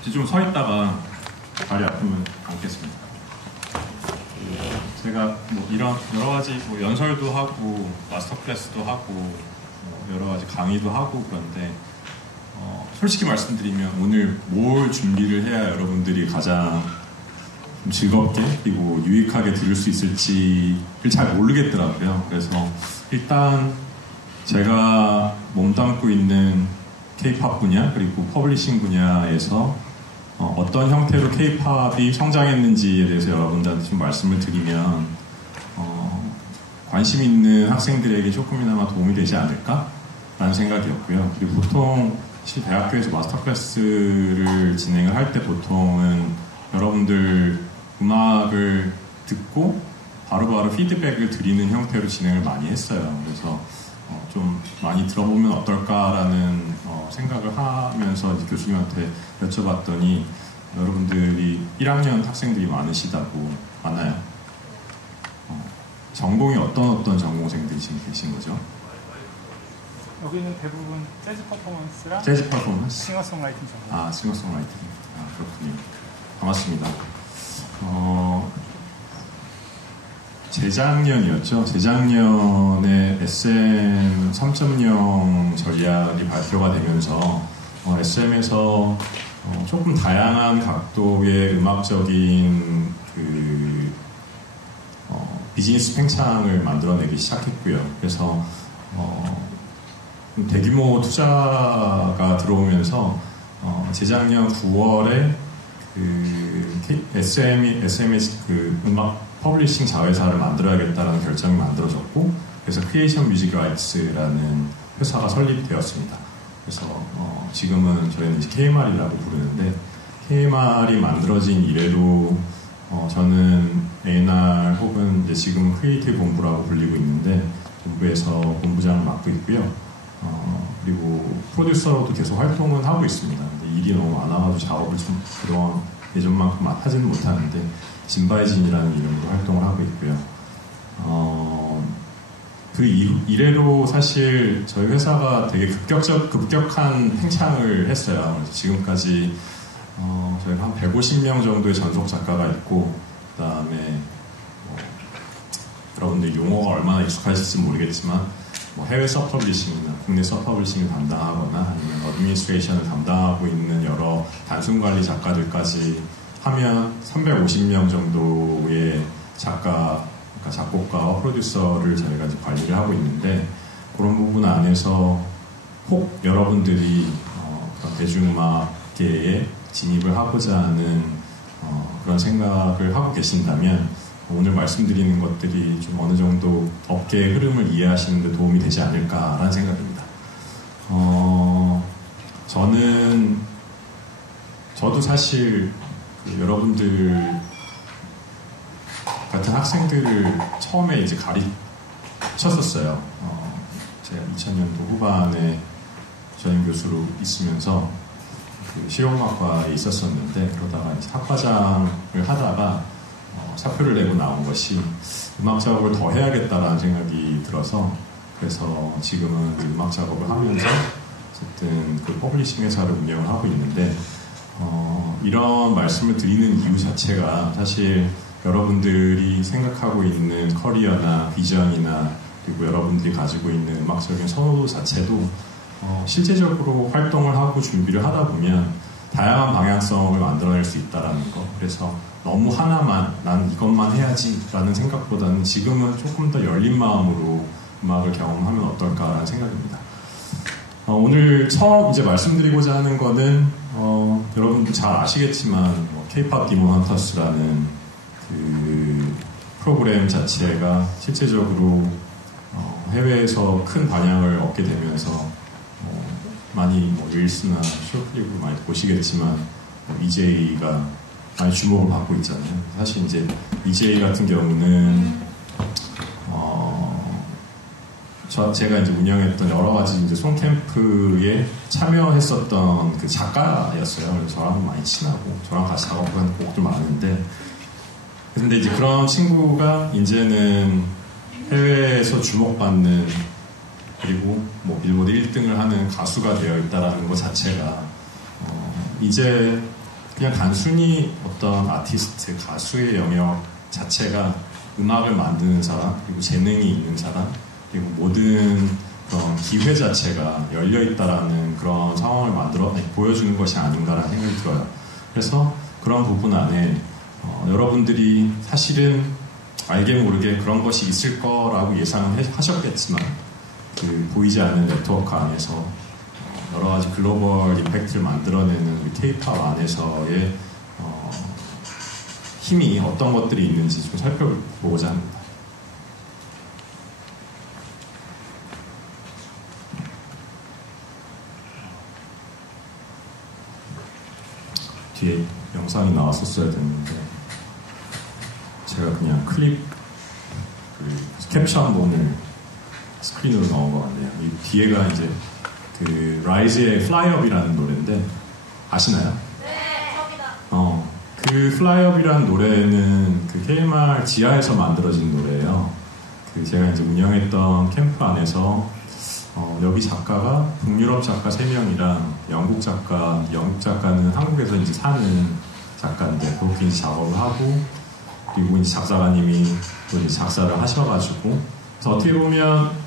이제 좀 서 있다가 다리 아프면 앉겠습니다. 제가 뭐 이런 여러 가지 뭐 연설도 하고 마스터 클래스도 하고 뭐 여러 가지 강의도 하고 그런데 솔직히 말씀드리면 오늘 뭘 준비를 해야 여러분들이 가장 즐겁게 그리고 유익하게 들을 수 있을지를 잘 모르겠더라고요. 그래서 일단 제가 몸담고 있는 K-POP 분야 그리고 퍼블리싱 분야에서 어떤 형태로 K-POP이 성장했는지에 대해서 여러분들한테 좀 말씀을 드리면 관심 있는 학생들에게 조금이나마 도움이 되지 않을까라는 생각이었고요. 그리고 보통 대학교에서 마스터 클래스를 진행을 할 때 보통은 여러분들 음악을 듣고 바로바로 피드백을 드리는 형태로 진행을 많이 했어요. 그래서 좀 많이 들어보면 어떨까라는 생각을 하면서 교수님한테 여쭤봤더니 여러분들이 1학년 학생들이 많아요. 전공이 어떤 전공생들이 지금 계신 거죠? 여기는 대부분 재즈 퍼포먼스랑 재즈 퍼포먼스? 싱어송라이팅 전공. 싱어송라이팅. 그렇군요. 반갑습니다. 재작년이었죠. 재작년에 SM 3.0 전략이 발표가 되면서 SM에서 조금 다양한 각도의 음악적인 비즈니스 팽창을 만들어내기 시작했고요. 그래서 대규모 투자가 들어오면서 재작년 9월에 SM의 음악 퍼블리싱 자회사를 만들어야겠다라는 결정이 만들어졌고, 그래서 크리에이션 뮤직 라이츠라는 회사가 설립되었습니다. 그래서 지금은 저희는 이제 KMR이라고 부르는데, KMR이 만들어진 이래로 저는 A&R 혹은 이제 지금 크리에이티브 본부라고 불리고 있는데, 본부에서 본부장을 맡고 있고요. 그리고 프로듀서로도 계속 활동은 하고 있습니다. 근데 일이 너무 많아가지고 작업을 좀 그동안 예전만큼 하지는 못하는데 진바이진이라는 이름으로 활동을 하고 있고요. 그 이래로 사실 저희 회사가 되게 급격한 팽창을 했어요. 그래서 지금까지 저희가 한 150명 정도의 전속 작가가 있고, 그 다음에 여러분들 용어가 얼마나 익숙하실지 모르겠지만 해외 서퍼블리싱이나 국내 서퍼블리싱을 담당하거나 아니면 어드미니스트레이션을 담당하고 있는 여러 단순관리 작가들까지 하면 350명 정도의 작가, 그러니까 작곡가와 프로듀서를 저희가 이제 관리를 하고 있는데, 그런 부분 안에서 혹 여러분들이 대중음악계에 진입을 하고자 하는 그런 생각을 하고 계신다면 오늘 말씀드리는 것들이 좀 어느 정도 업계의 흐름을 이해하시는 데 도움이 되지 않을까라는 생각입니다. 저도 사실 여러분들 같은 학생들을 처음에 이제 가르쳤었어요. 제가 2000년도 후반에 전임 교수로 있으면서 실용음악과에 있었었는데, 그러다가 이제 학과장을 하다가 사표를 내고 나온 것이 음악 작업을 더 해야겠다라는 생각이 들어서, 그래서 지금은 음악 작업을 하면서 어쨌든 그 퍼블리싱 회사를 운영을 하고 있는데, 이런 말씀을 드리는 이유 자체가 사실 여러분들이 생각하고 있는 커리어나 비전이나 그리고 여러분들이 가지고 있는 음악적인 선호도 자체도 실제적으로 활동을 하고 준비를 하다 보면 다양한 방향성을 만들어낼 수 있다는 거. 그래서 너무 하나만, 난 이것만 해야지 라는 생각보다는 지금은 조금 더 열린 마음으로 음악을 경험하면 어떨까라는 생각입니다. 오늘 처음 이제 말씀드리고자 하는 거는 여러분들 잘 아시겠지만 K-POP 디몬 헌터스라는 그 프로그램 자체가 실제적으로 해외에서 큰 반향을 얻게 되면서 많이 릴스나 쇼클립으로 많이 보시겠지만 EJ가 많이 주목을 받고 있잖아요. 사실 이제 EJ 같은 경우는 제가 이제 운영했던 여러 가지 이제 송캠프에 참여했었던 그 작가였어요. 그래서 저랑 많이 친하고 저랑 같이 작업한 곡도 많은데, 근데 이제 그런 친구가 이제는 해외에서 주목받는, 그리고 빌보드 1등을 하는 가수가 되어 있다라는 것 자체가 이제 그냥 단순히 어떤 아티스트, 가수의 영역 자체가 음악을 만드는 사람, 그리고 재능이 있는 사람, 그리고 모든 그런 기회 자체가 열려있다라는 그런 상황을 보여주는 것이 아닌가라는 생각이 들어요. 그래서 그런 부분 안에 여러분들이 사실은 알게 모르게 그런 것이 있을 거라고 예상을 하셨겠지만 그 보이지 않는 네트워크 안에서 여러 가지 글로벌 임팩트를 만들어내는 우리 K-POP 안에서의 힘이 어떤 것들이 있는지 좀 살펴보고자 합니다. 뒤에 영상이 나왔었어야 됐는데 제가 그냥 클립 캡션본을 스크린으로 넣은 것 같네요. 이 뒤에가 이제 그 라이즈의 Fly-Up이라는 노래인데 아시나요? 네, 저기다. 그 Fly-Up이라는 노래는 그 KMR 지하에서 만들어진 노래예요. 그 제가 이제 운영했던 캠프 안에서 여기 작가가 북유럽 작가 3명이랑 영국 작가는 한국에서 이제 사는 작가인데 그렇게 이제 작업을 하고 그리고 이제 작사가님이 또 이제 작사를 하셔가지고 그래서 어떻게 보면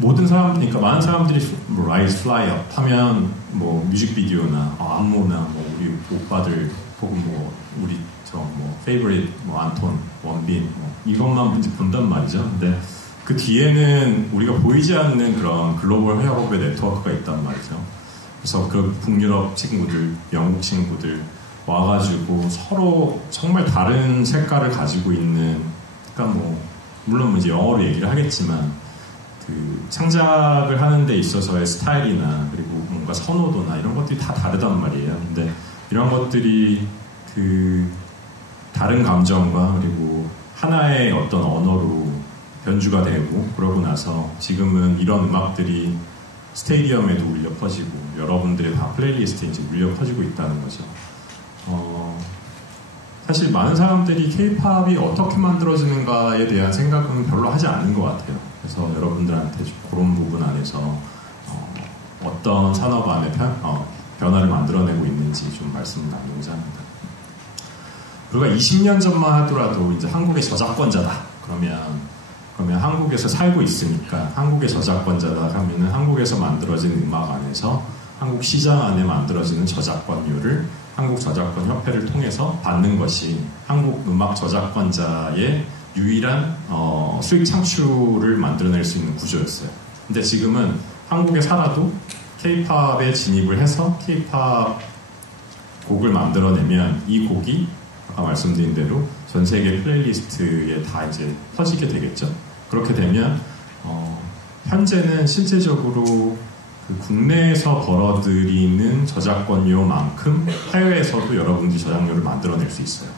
그러니까 많은 사람들이 뭐 라이즈 플라이 업 하면 뭐 뮤직비디오나 안무나 뭐 우리 오빠들 혹은 뭐 우리 뭐 페이버릿 뭐 안톤 원빈 뭐 이것만 이제 본단 말이죠. 근데 그 뒤에는 우리가 보이지 않는 그런 글로벌 협업의 네트워크가 있단 말이죠. 그래서 그 북유럽 친구들, 영국 친구들 와가지고 서로 정말 다른 색깔을 가지고 있는, 그러니까 뭐 물론 이제 영어로 얘기를 하겠지만 그 창작을 하는 데 있어서의 스타일이나 그리고 뭔가 선호도나 이런 것들이 다 다르단 말이에요. 근데 이런 것들이 그 다른 감정과 그리고 하나의 어떤 언어로 변주가 되고 그러고 나서 지금은 이런 음악들이 스테디움에도 울려 퍼지고 여러분들의 다 플레이리스트에 이제 울려 퍼지고 있다는 거죠. 사실 많은 사람들이 K-POP이 어떻게 만들어지는가에 대한 생각은 별로 하지 않는 것 같아요. 그래서 여러분들한테 좀 그런 부분 안에서 어떤 산업 안에 변화를 만들어내고 있는지 좀 말씀을 나누고자 합니다. 우리가 20년 전만 하더라도 이제 한국의 저작권자다. 그러면 한국에서 살고 있으니까 한국의 저작권자다 하면은 한국에서 만들어진 음악 안에서 한국 시장 안에 만들어지는 저작권료를 한국 저작권 협회를 통해서 받는 것이 한국 음악 저작권자의 유일한 수익 창출을 만들어낼 수 있는 구조였어요. 근데 지금은 한국에 살아도 K-POP에 진입을 해서 K-POP 곡을 만들어내면 이 곡이 아까 말씀드린 대로 전 세계 플레이리스트에 다 이제 퍼지게 되겠죠. 그렇게 되면 현재는 실제적으로 그 국내에서 벌어들이는 저작권료만큼 해외에서도 여러분들이 저작료를 만들어낼 수 있어요.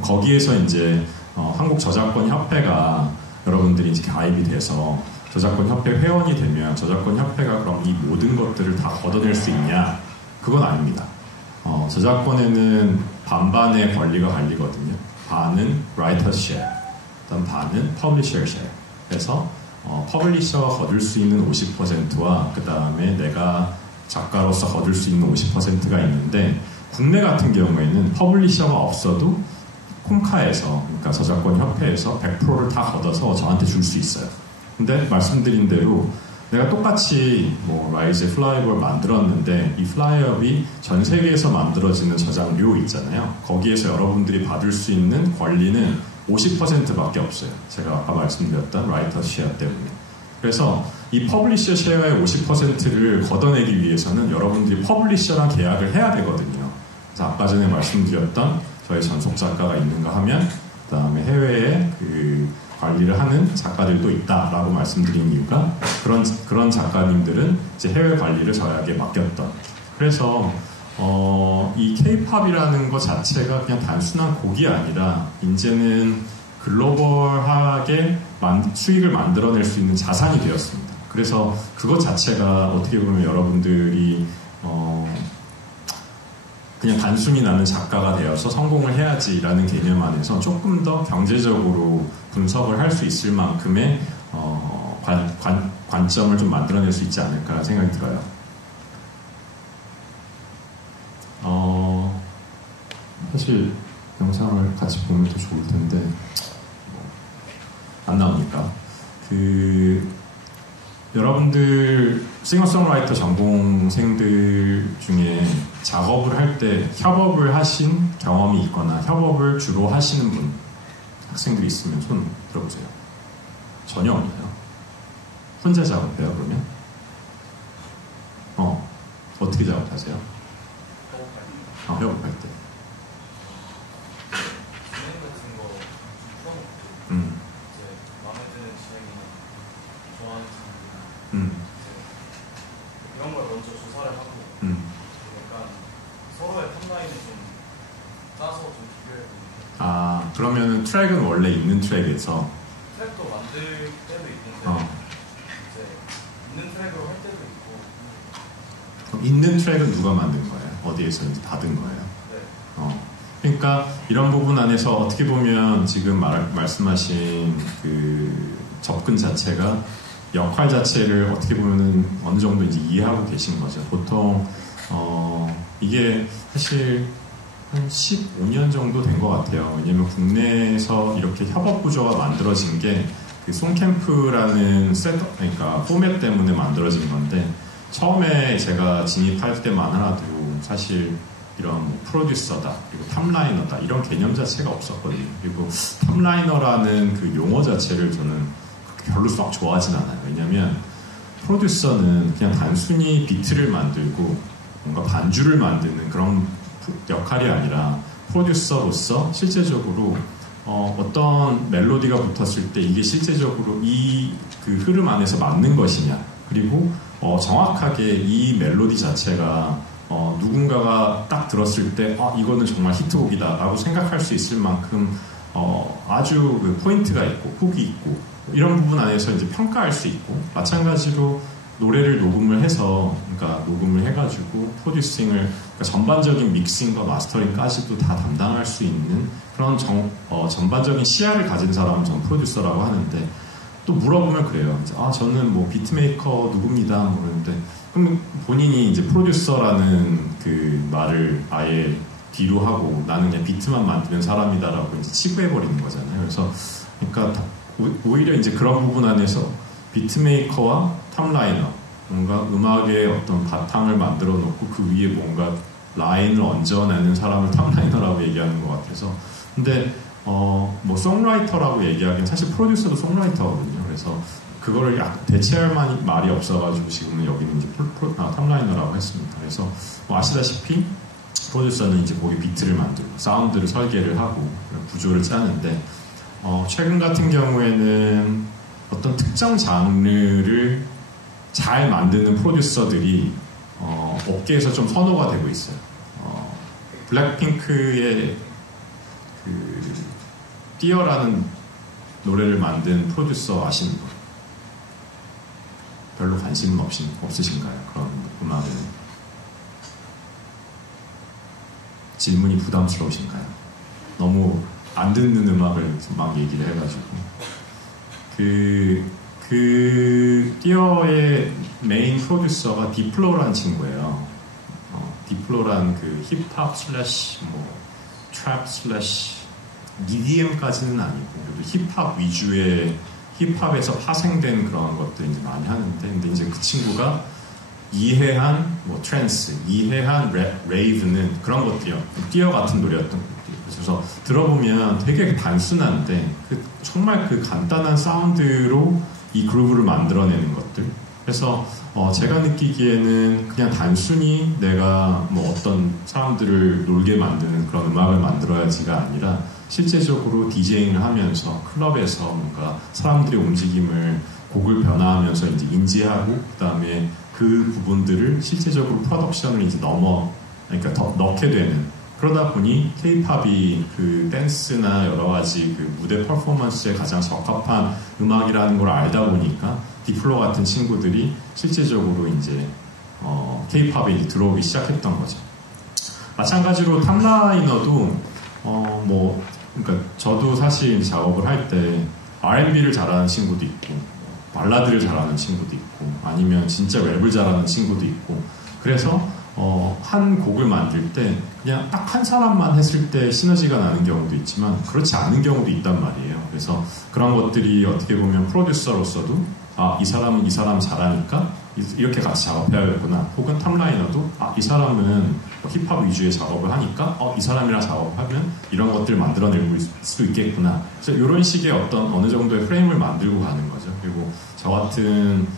거기에서 이제 한국 저작권 협회가 여러분들이 이제 가입이 돼서 저작권 협회 회원이 되면 저작권 협회가 그럼 이 모든 것들을 다 걷어낼 수 있냐? 그건 아닙니다. 저작권에는 반반의 권리가 갈리거든요. 반은 라이터 쉐어, 그다음 반은 퍼블리셔 쉐어. 그래서 퍼블리셔가 거둘 수 있는 50%와 그 다음에 내가 작가로서 거둘 수 있는 50%가 있는데 국내 같은 경우에는 퍼블리셔가 없어도 콩카에서, 그러니까 저작권 협회에서 100%를 다 걷어서 저한테 줄 수 있어요. 근데 말씀드린 대로 내가 똑같이 뭐 라이즈 플라이업을 만들었는데 이 플라이업이 전 세계에서 만들어지는 저작료 있잖아요. 거기에서 여러분들이 받을 수 있는 권리는 50%밖에 없어요. 제가 아까 말씀드렸던 라이터 쉐어 때문에. 그래서 이 퍼블리셔 쉐어의 50%를 걷어내기 위해서는 여러분들이 퍼블리셔랑 계약을 해야 되거든요. 그래서 아까 전에 말씀드렸던 저희 전속 작가가 있는가 하면 그 다음에 해외에 그 관리를 하는 작가들도 있다라고 말씀드린 이유가 그런 작가님들은 이제 해외 관리를 저에게 맡겼던. 그래서 이 K-POP이라는 것 자체가 그냥 단순한 곡이 아니라 이제는 글로벌하게 수익을 만들어낼 수 있는 자산이 되었습니다. 그래서 그것 자체가 어떻게 보면 여러분들이 그냥 단순히 나는 작가가 되어서 성공을 해야지라는 개념 안에서 조금 더 경제적으로 분석을 할 수 있을 만큼의 관점을 좀 만들어낼 수 있지 않을까 생각이 들어요. 사실 영상을 같이 보면 더 좋을 텐데 안 나오니까 여러분들 싱어송라이터 전공생들 중에 작업을 할 때 협업을 하신 경험이 있거나 협업을 주로 하시는 분 학생들이 있으면 손 들어보세요. 전혀 없나요? 혼자 작업해요 그러면? 어떻게 작업하세요? 협업할 때. 진행 같은 거 풀어놓고 이제 마음에 드는 진행이나 좋아하는 진행이나 이런 걸 먼저 조사를 하고 약간 서로의 탑라인을 좀 짜서 좀 비교해보는. 그러면은 트랙은 원래 있는 트랙에서 트랙도 만들 때도 있는데 이제 있는 트랙으로 할 때도 있고. 그럼 있는 트랙은 누가 만든 거예요? 어디에서 이제 받은 거예요? 네. 그러니까 이런 부분 안에서 어떻게 보면 지금 말씀하신 그 접근 자체가 역할 자체를 어떻게 보면은 어느 정도 이제 이해하고 계신 거죠. 보통 이게 사실 한 15년 정도 된 것 같아요. 왜냐면 국내에서 이렇게 협업 구조가 만들어진 게 그 송캠프라는 셋업, 그러니까 포맷 때문에 만들어진 건데 처음에 제가 진입할 때만 하나도 사실 이런 뭐 프로듀서다 그리고 탑라이너다 이런 개념 자체가 없었거든요. 그리고 탑라이너라는 그 용어 자체를 저는 별로 썩 좋아하진 않아요. 왜냐면 프로듀서는 그냥 단순히 비트를 만들고 뭔가 반주를 만드는 그런 역할이 아니라 프로듀서로서 실제적으로 어떤 멜로디가 붙었을 때 이게 실제적으로 이 그 흐름 안에서 맞는 것이냐 그리고 정확하게 이 멜로디 자체가 누군가가 딱 들었을 때 이거는 정말 히트곡이다 라고 생각할 수 있을 만큼 아주 그 포인트가 있고 훅이 있고 이런 부분 안에서 이제 평가할 수 있고 마찬가지로 노래를 녹음을 해서 그러니까 녹음을 해가지고 프로듀싱을 그러니까 전반적인 믹싱과 마스터링까지도 다 담당할 수 있는 그런 전반적인 시야를 가진 사람은 전 프로듀서라고 하는데 또 물어보면 그래요. 저는 뭐 비트메이커 누굽니다. 뭐 그러는데 그럼 본인이 이제 프로듀서라는 그 말을 아예 뒤로 하고 나는 그냥 비트만 만드는 사람이다라고 이제 치부해버리는 거잖아요. 그래서 그러니까 오히려 이제 그런 부분 안에서 비트메이커와 탑라이너 뭔가 음악의 어떤 바탕을 만들어 놓고 그 위에 뭔가 라인을 얹어내는 사람을 탑라이너라고 얘기하는 것 같아서 근데 뭐 송라이터라고 얘기하기엔 사실 프로듀서도 송라이터거든요. 그래서 그거를 대체할 말이 없어가지고 지금은 여기는 이제 탑라이너라고 했습니다. 그래서 뭐 아시다시피 프로듀서는 이제 거기 비트를 만들고 사운드를 설계를 하고 구조를 짜는데 최근 같은 경우에는 어떤 특정 장르를 잘 만드는 프로듀서들이 업계에서 좀 선호가 되고 있어요. 블랙핑크의 그 띄어라는 노래를 만든 프로듀서 아시는 분? 별로 관심은 없으신가요? 그런 음악에는? 질문이 부담스러우신가요? 너무 안 듣는 음악을 막 얘기를 해가지고 그 띄어의 메인 프로듀서가 디플로라는 친구예요. 디플로란 그 힙합 슬래시 뭐 트랩 슬래시 EDM까지는 아니고 그래도 힙합 위주의 힙합에서 파생된 그런 것들 이제 많이 하는데 근데 이제 그 친구가 이해한 뭐 트랜스, 이해한 레이브는 그런 것들이요. 띄어 같은 노래였던 것들이요. 그래서 들어보면 되게 단순한데 정말 그 간단한 사운드로 이 그루브를 만들어내는 것들. 그래서 제가 느끼기에는 그냥 단순히 내가 뭐 어떤 사람들을 놀게 만드는 그런 음악을 만들어야지가 아니라 실제적으로 디제잉을 하면서 클럽에서 뭔가 사람들의 움직임을 곡을 변화하면서 이제 인지하고 그다음에 그 부분들을 실제적으로 프로덕션을 이제 그러니까 더 넣게 되는 그러다 보니 K-팝이 그 댄스나 여러 가지 그 무대 퍼포먼스에 가장 적합한 음악이라는 걸 알다 보니까 디플로 같은 친구들이 실제적으로 이제 K-팝에 이제 들어오기 시작했던 거죠. 마찬가지로 탑라이너도 그러니까 저도 사실 작업을 할 때 R&B를 잘하는 친구도 있고 발라드를 잘하는 친구도 있고 아니면 진짜 랩을 잘하는 친구도 있고 그래서 한 곡을 만들 때 그냥 딱 한 사람만 했을 때 시너지가 나는 경우도 있지만 그렇지 않은 경우도 있단 말이에요. 그래서 그런 것들이 어떻게 보면 프로듀서로서도 이 사람은 이 사람 잘하니까 이렇게 같이 작업해야겠구나. 혹은 탑라이너도 이 사람은 힙합 위주의 작업을 하니까 이 사람이랑 작업하면 이런 것들을 만들어낼 수도 있겠구나. 그래서 이런 식의 어느 정도의 프레임을 만들고 가는 거죠. 그리고 저 같은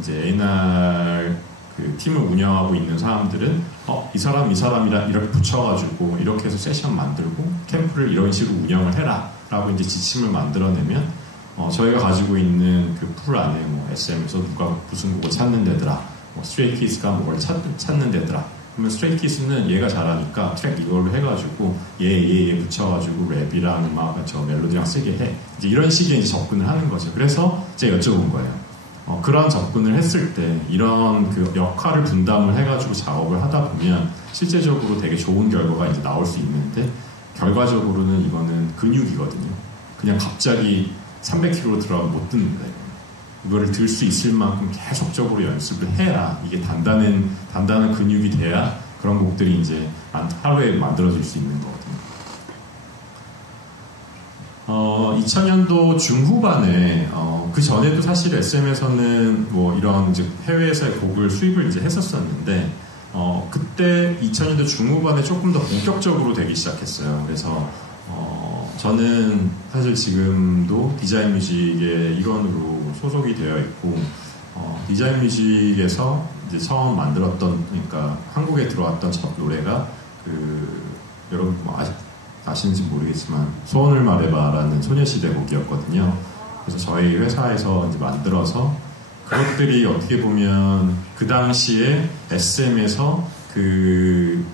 이제 A&R 팀을 운영하고 있는 사람들은 이 사람이랑 이렇게 붙여가지고 이렇게 해서 세션 만들고 캠프를 이런 식으로 운영을 해라 라고 이제 지침을 만들어내면 저희가 가지고 있는 그 풀 안에 SM에서 누가 무슨 곡을 찾는 데더라, 스트레이키즈가 뭘 찾는 데더라. 그러면 스트레이키즈는 얘가 잘하니까 트랙 이걸로 해가지고 얘 붙여가지고 랩이랑 멜로디랑 쓰게 해. 이제 이런 식의 이제 접근을 하는 거죠. 그래서 제가 여쭤본 거예요. 그런 접근을 했을 때 이런 그 역할을 분담을 해가지고 작업을 하다 보면 실제적으로 되게 좋은 결과가 이제 나올 수 있는데 결과적으로는 이거는 근육이거든요. 그냥 갑자기 300kg 들어가면 못 듣는다. 이거를 들 수 있을 만큼 계속적으로 연습을 해야 이게 단단한 근육이 돼야 그런 곡들이 이제 하루에 만들어질 수 있는 거거든요. 2000년도 중후반에 그 전에도 사실 SM에서는 이런 이제 해외에서의 곡을 수입을 이제 했었었는데 그때 2000년도 중후반에 조금 더 본격적으로 되기 시작했어요. 그래서 저는 사실 지금도 디자인 뮤직의 일원으로 소속이 되어 있고 디자인 뮤직에서 이제 처음 만들었던 그러니까 한국에 들어왔던 첫 노래가 여러분 아시는지 모르겠지만 소원을 말해봐라는 소녀시대 곡이었거든요. 그래서 저희 회사에서 이제 만들어서 그것들이 어떻게 보면 그 당시에 SM에서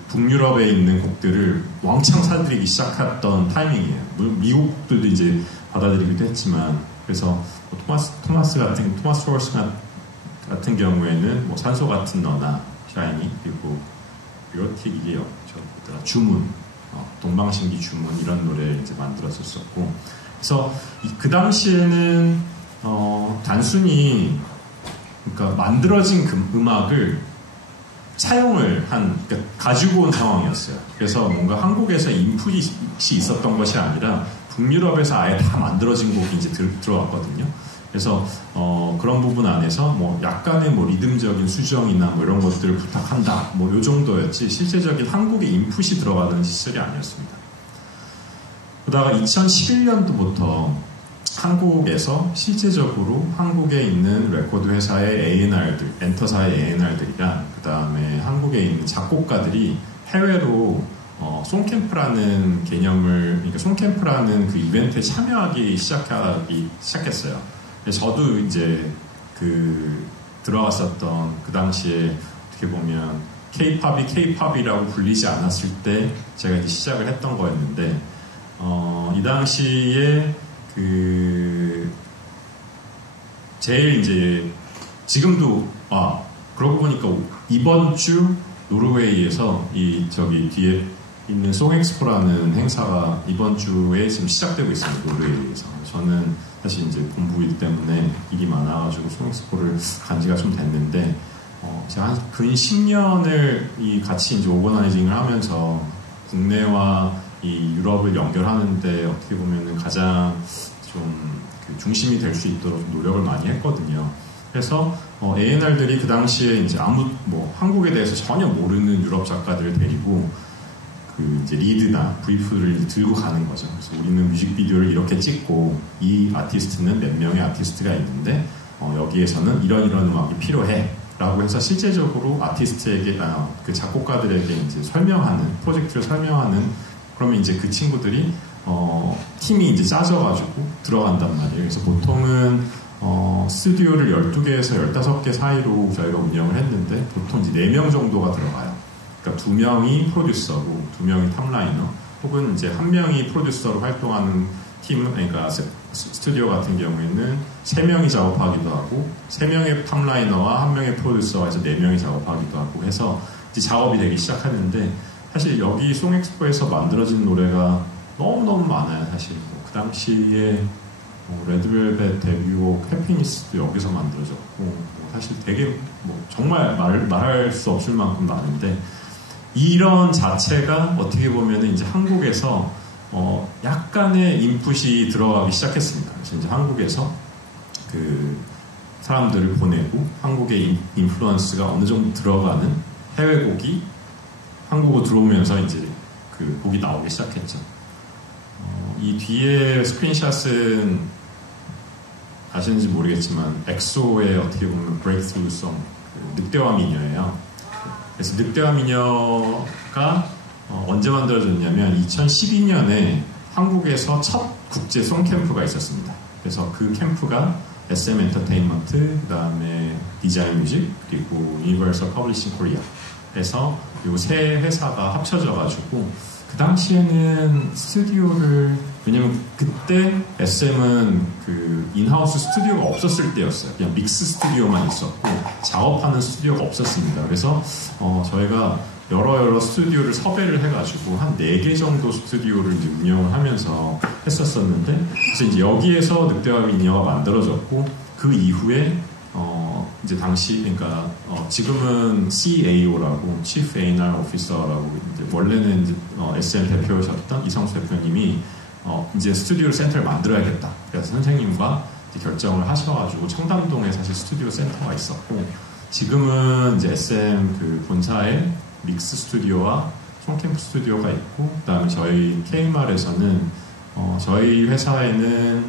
북유럽에 있는 곡들을 왕창 사들이기 시작했던 타이밍이에요. 미국 곡들도 이제 받아들이기도 했지만 그래서 토마스 홀스 같은 경우에는 산소 같은 너나 샤이니 그리고 이렇게 이게 주문 동방신기 주문 이런 노래를 이제 만들었었고 그래서 그 당시에는 단순히 그러니까 만들어진 음악을 사용을 그러니까 가지고 온 상황이었어요. 그래서 뭔가 한국에서 인풋이 있었던 것이 아니라 북유럽에서 아예 다 만들어진 곡이 이제 들어왔거든요. 그래서 그런 부분 안에서 약간의 리듬적인 수정이나 이런 것들을 부탁한다 요 정도였지 실제적인 한국의 인풋이 들어가는 시설이 아니었습니다. 그러다가 2011년도부터 한국에서 실제적으로 한국에 있는 레코드 회사의 A&R들, 엔터사의 A&R들이랑 그 다음에 한국에 있는 작곡가들이 해외로 송캠프라는 개념을, 그러니까 송캠프라는 그 이벤트에 참여하기 시작했어요. 저도 이제 들어갔었던 그 당시에 어떻게 보면 K-팝이 K-팝이라고 불리지 않았을 때 제가 이제 시작을 했던 거였는데 이 당시에 제일 이제 지금도 그러고 보니까 이번 주 노르웨이에서 저기 뒤에 있는 송엑스포라는 행사가 이번 주에 지금 시작되고 있습니다. 노르웨이에서. 저는 사실 이제 본부 일 때문에 일이 많아가지고 송엑스포를 간 지가 좀 됐는데 제가 근 10년을 같이 이제 오거나이징을 하면서 국내와 이 유럽을 연결하는데 어떻게 보면은 가장 좀 중심이 될 수 있도록 노력을 많이 했거든요. 그래서 A&R들이 그 당시에 이제 한국에 대해서 전혀 모르는 유럽 작가들을 데리고 이제 리드나 브리프를 들고 가는 거죠. 그래서 우리는 뮤직비디오를 이렇게 찍고 이 아티스트는 몇 명의 아티스트가 있는데 여기에서는 이런 음악이 필요해. 라고 해서 실제적으로 아티스트에게, 그 작곡가들에게 이제 프로젝트를 설명하는, 그러면 이제 그 친구들이, 팀이 이제 짜져가지고 들어간단 말이에요. 그래서 보통은, 스튜디오를 12개에서 15개 사이로 저희가 운영을 했는데, 보통 이제 4명 정도가 들어가요. 그러니까 2명이 프로듀서고, 2명이 탑라이너, 혹은 이제 1명이 프로듀서로 활동하는 그러니까 스튜디오 같은 경우에는 3명이 작업하기도 하고 3명의 탑라이너와 1명의 프로듀서와 해서 4명이 작업하기도 하고 해서 이제 작업이 되기 시작하는데 사실 여기 송엑스포에서 만들어진 노래가 너무너무 많아요. 사실 그 당시에 레드벨벳 데뷔곡 해피니스도 여기서 만들어졌고 사실 되게 정말 말할 수 없을 만큼 많은데 이런 자체가 어떻게 보면 이제 한국에서 약간의 인풋이 들어가기 시작했습니다. 그래서 이제 한국에서 그 사람들을 보내고 한국의 인플루언스가 어느 정도 들어가는 해외곡이 한국으로 들어오면서 이제 그 곡이 나오기 시작했죠. 이 뒤에 스크린샷은 아시는지 모르겠지만 엑소의 어떻게 보면 브레이크스루 송 늑대와 미녀예요. 그래서 늑대와 미녀가 언제 만들어졌냐면 2012년에 한국에서 첫 국제 송 캠프가 있었습니다. 그래서 그 캠프가 SM 엔터테인먼트, 그 다음에 디자인 뮤직, 그리고 유니버설 퍼블리싱 코리아에서 이 세 회사가 합쳐져가지고 그 당시에는 스튜디오를 왜냐면 그때 SM은 그 인하우스 스튜디오가 없었을 때였어요. 그냥 믹스 스튜디오만 있었고 작업하는 스튜디오가 없었습니다. 그래서 저희가 여러 스튜디오를 섭외를 해가지고 한 4개 정도 스튜디오를 이제 운영을 하면서 했었었는데 그래서 이제 여기에서 늑대와 미녀가 만들어졌고 그 이후에 이제 당시 그러니까 지금은 CAO라고 Chief A&R Officer라고 이제 원래는 이제 SM 대표셨던 이성수 대표님이 이제 스튜디오 센터를 만들어야겠다. 그래서 선생님과 이제 결정을 하셔가지고 청담동에 사실 스튜디오 센터가 있었고 지금은 이제 SM 그 본사에 믹스 스튜디오와 송캠프 스튜디오가 있고 그다음에 저희 KMR에서는 저희 회사에는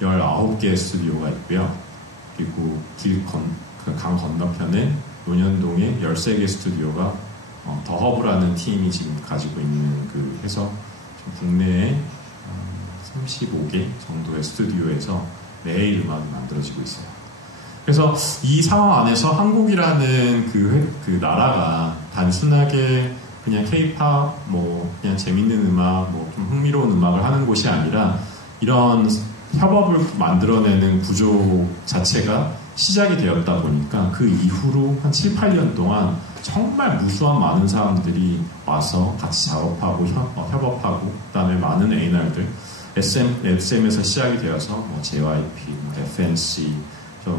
19개의 스튜디오가 있고요. 그리고 강 건너편에 논현동에 13개 스튜디오가 더 허브라는 팀이 지금 가지고 있는 그 해서 국내에 35개 정도의 스튜디오에서 매일 음악이 만들어지고 있어요. 그래서 이 상황 안에서 한국이라는 그 나라가 단순하게 그냥 K-팝, 그냥 재밌는 음악, 좀 흥미로운 음악을 하는 곳이 아니라 이런 협업을 만들어내는 구조 자체가 시작이 되었다 보니까 그 이후로 한 7, 8년 동안 정말 무수한 많은 사람들이 와서 같이 작업하고 협업하고 그 다음에 많은 A&R들 SM에서 시작이 되어서 JYP, FNC,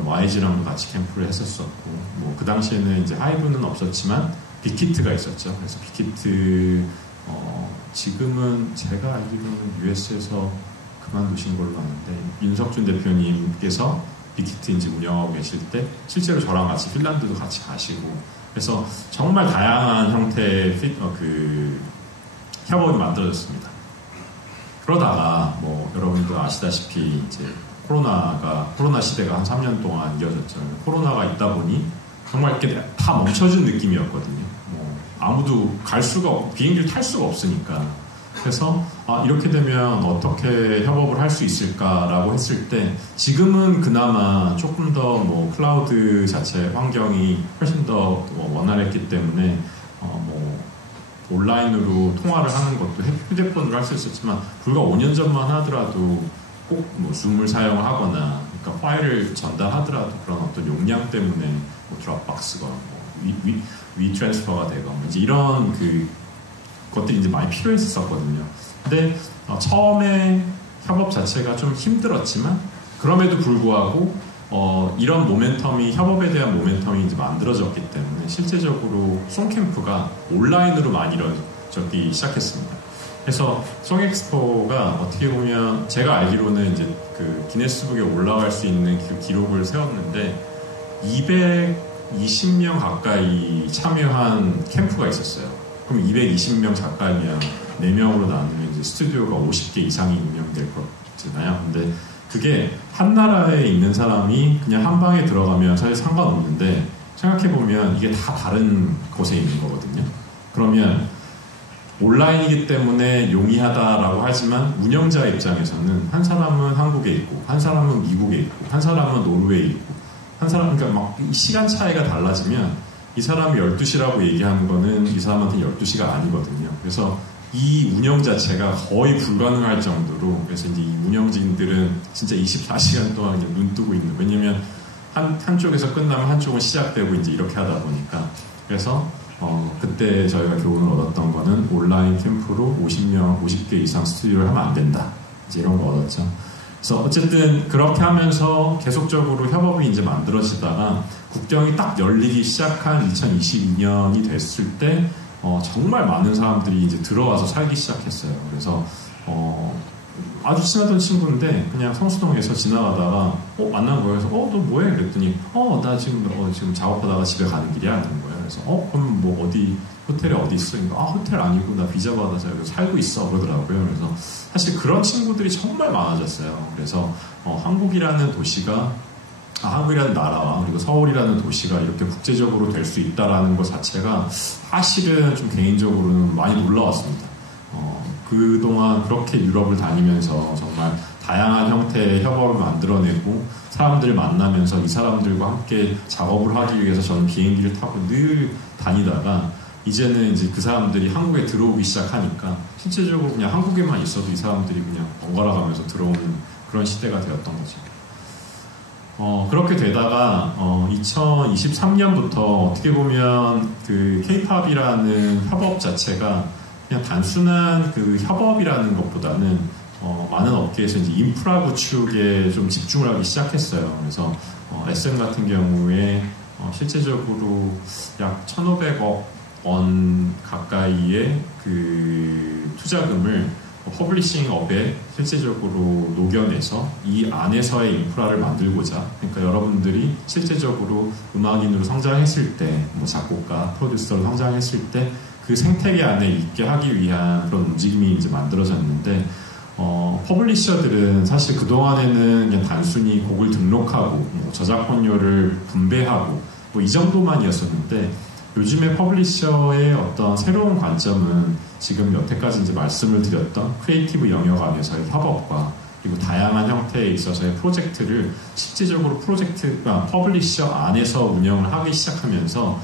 YG랑도 같이 캠프를 했었었고 그 당시에는 이제 하이브는 없었지만 빅히트가 있었죠. 그래서 빅히트 지금은 제가 알기로는 US에서 그만두신 걸로 아는데 윤석준 대표님께서 빅히트 이제 운영하고 계실 때 실제로 저랑 같이 핀란드도 같이 가시고 그래서 정말 다양한 형태의 협업이 만들어졌습니다. 그러다가 여러분도 아시다시피 이제 코로나 시대가 한 3년 동안 이어졌죠. 코로나가 있다 보니 정말 이렇게 다 멈춰진 느낌이었거든요. 아무도 갈 수가 없고 비행기를 탈 수가 없으니까. 그래서 이렇게 되면 어떻게 협업을 할 수 있을까라고 했을 때 지금은 그나마 조금 더 클라우드 자체 환경이 훨씬 더 원활했기 때문에 온라인으로 통화를 하는 것도 휴대폰으로 할 수 있었지만 불과 5년 전만 하더라도 꼭 줌을 사용을 하거나 그러니까 파일을 전달하더라도 그런 어떤 용량 때문에 드롭박스가 위트랜스퍼가 되거나 이제 이런 것들이 이제 많이 필요했었거든요. 근데 처음에 협업 자체가 좀 힘들었지만 그럼에도 불구하고 이런 모멘텀이 협업에 대한 모멘텀이 이제 만들어졌기 때문에 실제적으로 송캠프가 온라인으로 많이 이루어지기 시작했습니다. 그래서 송엑스포가 어떻게 보면 제가 알기로는 이제 그 기네스북에 올라갈 수 있는 기록을 세웠는데 220명 가까이 참여한 캠프가 있었어요. 그럼 220명 가까이면 4명으로 나누면 이제 스튜디오가 50개 이상이 운영될 거잖아요. 근데 그게 한 나라에 있는 사람이 그냥 한 방에 들어가면 사실 상관없는데 생각해보면 이게 다 다른 곳에 있는 거거든요. 그러면 온라인이기 때문에 용이하다라고 하지만 운영자 입장에서는 한 사람은 한국에 있고 한 사람은 미국에 있고 한 사람은 노르웨이에 있고 한 사람 그러니까 막 시간 차이가 달라지면 이 사람이 12시라고 얘기하는 거는 이 사람한테 12시가 아니거든요. 그래서 이 운영 자체가 거의 불가능할 정도로 그래서 이제 이 운영진들은 진짜 24시간 동안 그냥 눈 뜨고 있는 왜냐면 한쪽에서 끝나면 한쪽은 시작되고 이제 이렇게 하다 보니까 그래서 그때 저희가 교훈을 얻었던 거는 온라인 캠프로 50개 이상 스튜디오를 하면 안 된다. 이제 이런 거 얻었죠. 그래서 어쨌든 그렇게 하면서 계속적으로 협업이 이제 만들어지다가 국경이 딱 열리기 시작한 2022년이 됐을 때 정말 많은 사람들이 이제 들어와서 살기 시작했어요. 그래서 아주 친하던 친구인데 그냥 성수동에서 지나가다가 만난 거예요. 그래서 너 뭐해? 그랬더니 나 지금 작업하다가 집에 가는 길이야 하는 거예요. 그래서 그럼 뭐 어디 호텔에 어디 있어? 호텔 아니고 나 비자 받아서 여기 살고 있어 그러더라고요. 그래서 사실 그런 친구들이 정말 많아졌어요. 그래서 한국이라는 도시가 한국이라는 나라와 그리고 서울이라는 도시가 이렇게 국제적으로 될 수 있다라는 것 자체가 사실은 좀 개인적으로는 많이 놀라웠습니다. 그동안 그렇게 유럽을 다니면서 정말 다양한 형태의 협업을 만들어내고 사람들을 만나면서 이 사람들과 함께 작업을 하기 위해서 저는 비행기를 타고 늘 다니다가 이제는 이제 그 사람들이 한국에 들어오기 시작하니까 실제적으로 그냥 한국에만 있어도 이 사람들이 그냥 번갈아 가면서 들어오는 그런 시대가 되었던 거죠. 그렇게 되다가 2023년부터 어떻게 보면 그 K-팝이라는 협업 자체가 그냥 단순한 그 협업이라는 것보다는 많은 업계에서 이제 인프라 구축에 좀 집중을 하기 시작했어요. 그래서 SM 같은 경우에 실제적으로 약 1,500억 원 가까이의 그 투자금을 퍼블리싱 업에 실제적으로 녹여내서 이 안에서의 인프라를 만들고자, 그러니까 여러분들이 실제적으로 음악인으로 성장했을 때, 뭐 작곡가, 프로듀서로 성장했을 때 그 생태계 안에 있게 하기 위한 그런 움직임이 이제 만들어졌는데, 퍼블리셔들은 사실 그동안에는 그냥 단순히 곡을 등록하고 뭐 저작권료를 분배하고 뭐 이 정도만이었었는데, 요즘에 퍼블리셔의 어떤 새로운 관점은 지금 여태까지 이제 말씀을 드렸던 크리에이티브 영역 안에서의 협업과 그리고 다양한 형태에 있어서의 프로젝트를 실질적으로 퍼블리셔 안에서 운영을 하기 시작하면서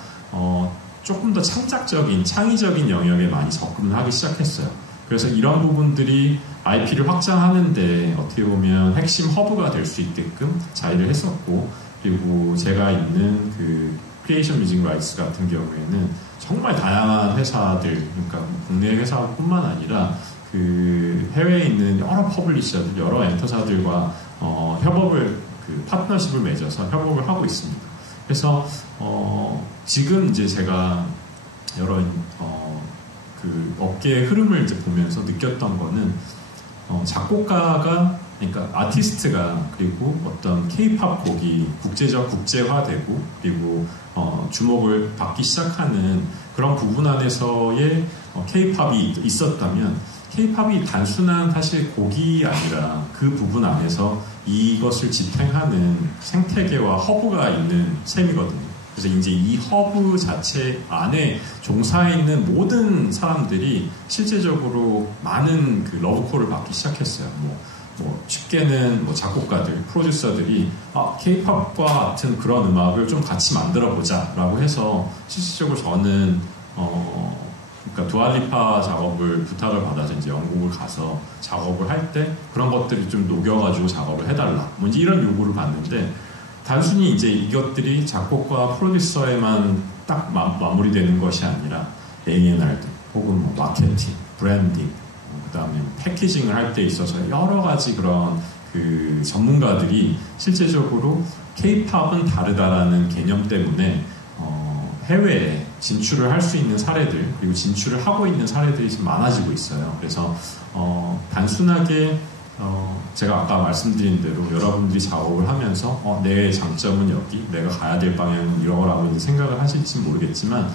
조금 더 창의적인 영역에 많이 접근을 하기 시작했어요. 그래서 이런 부분들이 IP를 확장하는데 어떻게 보면 핵심 허브가 될 수 있게끔 자리를 했었고, 그리고 제가 있는 그 크리에이션 뮤직 라이츠 같은 경우에는 정말 다양한 회사들, 그러니까 국내 회사뿐만 아니라 그 해외에 있는 여러 퍼블리셔들, 여러 엔터사들과 협업을, 그 파트너십을 맺어서 협업을 하고 있습니다. 그래서 지금 이제 제가 여러 그 업계의 흐름을 이제 보면서 느꼈던 거는 작곡가가, 그러니까 아티스트가, 그리고 어떤 K-팝 곡이 국제화되고 그리고 주목을 받기 시작하는 그런 부분 안에서의 K-팝이 있었다면, K-팝이 단순한 사실 곡이 아니라 그 부분 안에서 이것을 지탱하는 생태계와 허브가 있는 셈이거든요. 그래서 이제 이 허브 자체 안에 종사해 있는 모든 사람들이 실제적으로 많은 그 러브콜을 받기 시작했어요. 뭐 쉽게는 뭐 작곡가들, 프로듀서들이 K-팝과 같은 그런 음악을 좀 같이 만들어 보자라고 해서 실질적으로 저는 그러니까 두알리파 작업을 부탁을 받아서 이제 영국을 가서 작업을 할 때 그런 것들이 좀 녹여가지고 작업을 해달라, 뭐 이제 이런 요구를 받는데, 단순히 이제 이것들이 작곡과 프로듀서에만 딱 마무리되는 것이 아니라 A&R들 혹은 뭐 마케팅, 브랜딩, 그다음에 패키징을 할 때 있어서 여러 가지 그런 그 전문가들이 실제적으로 K-팝은 다르다라는 개념 때문에 해외에 진출을 할 수 있는 사례들, 그리고 진출을 하고 있는 사례들이 지금 많아지고 있어요. 그래서 단순하게 제가 아까 말씀드린 대로 여러분들이 작업을 하면서 내 장점은 여기, 내가 가야 될 방향은 이러라고 생각을 하실지 모르겠지만,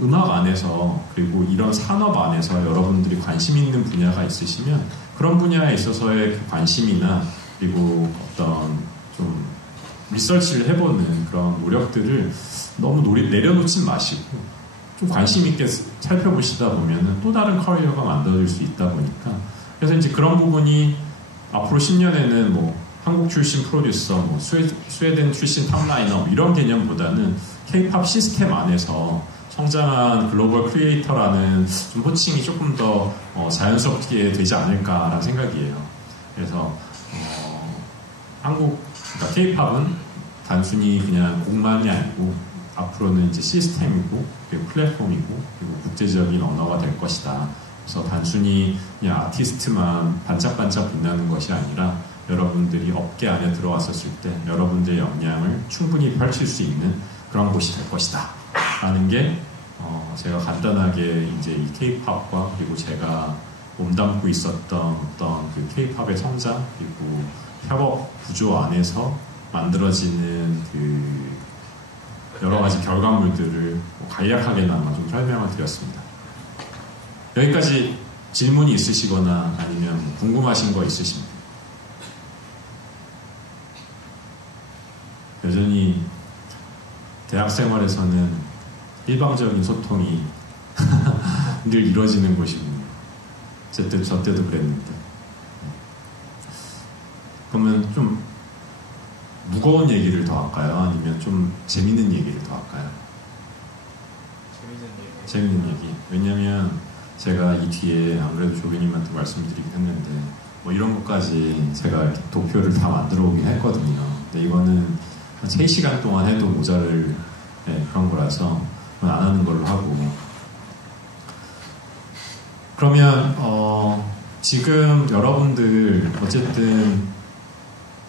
음악 안에서 그리고 이런 산업 안에서 여러분들이 관심 있는 분야가 있으시면 그런 분야에 있어서의 관심이나 그리고 어떤 좀 리서치를 해보는 그런 노력들을 너무 내려놓지 마시고 좀 관심 있게 살펴보시다 보면 또 다른 커리어가 만들어질 수 있다 보니까, 그래서 이제 그런 부분이 앞으로 10년에는 뭐 한국 출신 프로듀서, 뭐 스웨덴 출신 탑라이너 이런 개념보다는 K-팝 시스템 안에서 성장한 글로벌 크리에이터라는 좀 호칭이 조금 더 자연스럽게 되지 않을까라는 생각이에요. 그래서 그러니까 K-팝은 단순히 그냥 곡만이 아니고 앞으로는 이제 시스템이고 그리고 플랫폼이고 그리고 국제적인 언어가 될 것이다. 그래서 단순히 그냥 아티스트만 반짝반짝 빛나는 것이 아니라 여러분들이 업계 안에 들어왔었을 때 여러분들의 역량을 충분히 펼칠 수 있는 그런 곳이 될 것이다 라는 게 제가 간단하게 이제 이 K-팝과 그리고 제가 몸담고 있었던 어떤 그 K-팝의 성장 그리고 협업 구조 안에서 만들어지는 그 여러 가지 결과물들을 간략하게나마 좀 설명을 드렸습니다. 여기까지 질문이 있으시거나 아니면 궁금하신 거 있으십니까? 여전히 대학 생활에서는 일방적인 소통이 늘 이루어지는 곳이군요. 어쨌든 저 때도 그랬는데. 그러면 좀 무거운 얘기를 더 할까요? 아니면 좀 재밌는 얘기를 더 할까요? 재밌는 얘기. 왜냐면 제가 이 뒤에 안 그래도 조교님한테 말씀드리긴 했는데 뭐 이런 것까지 제가 도표를 다 만들어 오긴 했거든요. 근데 이거는 한 3시간 동안 해도 모자를 그런 거라서 안 하는 걸로 하고. 그러면 지금 여러분들 어쨌든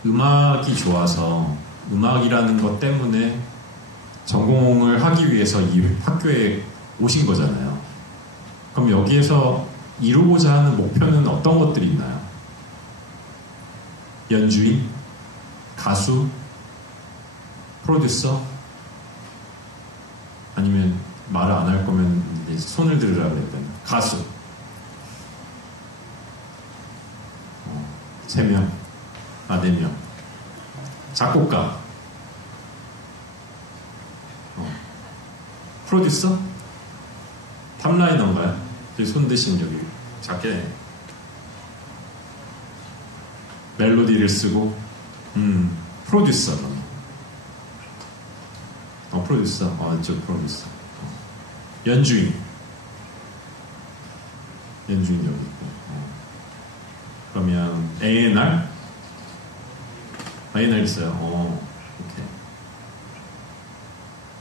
음악이 좋아서 음악이라는 것 때문에 전공을 하기 위해서 이 학교에 오신 거잖아요. 그럼 여기에서 이루고자 하는 목표는 어떤 것들이 있나요? 연주인? 가수? 프로듀서? 아니면 말을 안 할 거면 이제 손을 들으라 그랬더니 가수 3명 4명 작곡가 프로듀서? 탑라이너인가요? 손 드신 여기 작게 멜로디를 쓰고 프로듀서 프로듀서 저 프로듀서 연주인 여기 있고 그러면 A&R 있어요. 오케이.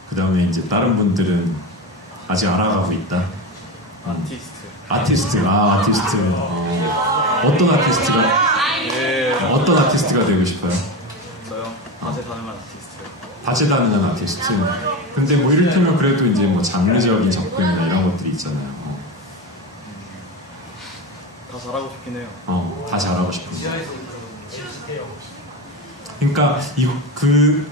그 다음에 이제 다른 분들은 아직 알아가고 있다. 아티스트. 어떤 아티스트가? 어떤 아티스트가 되고 싶어요? 저요? 다재다능한 아티스트. 다재다능한 아티스트. 근데 뭐 이를테면 그래도 이제 뭐 장르적인 접근이나 이런 것들이 있잖아요. 다 잘하고 싶긴 해요. 다 잘하고 싶은. 그러니까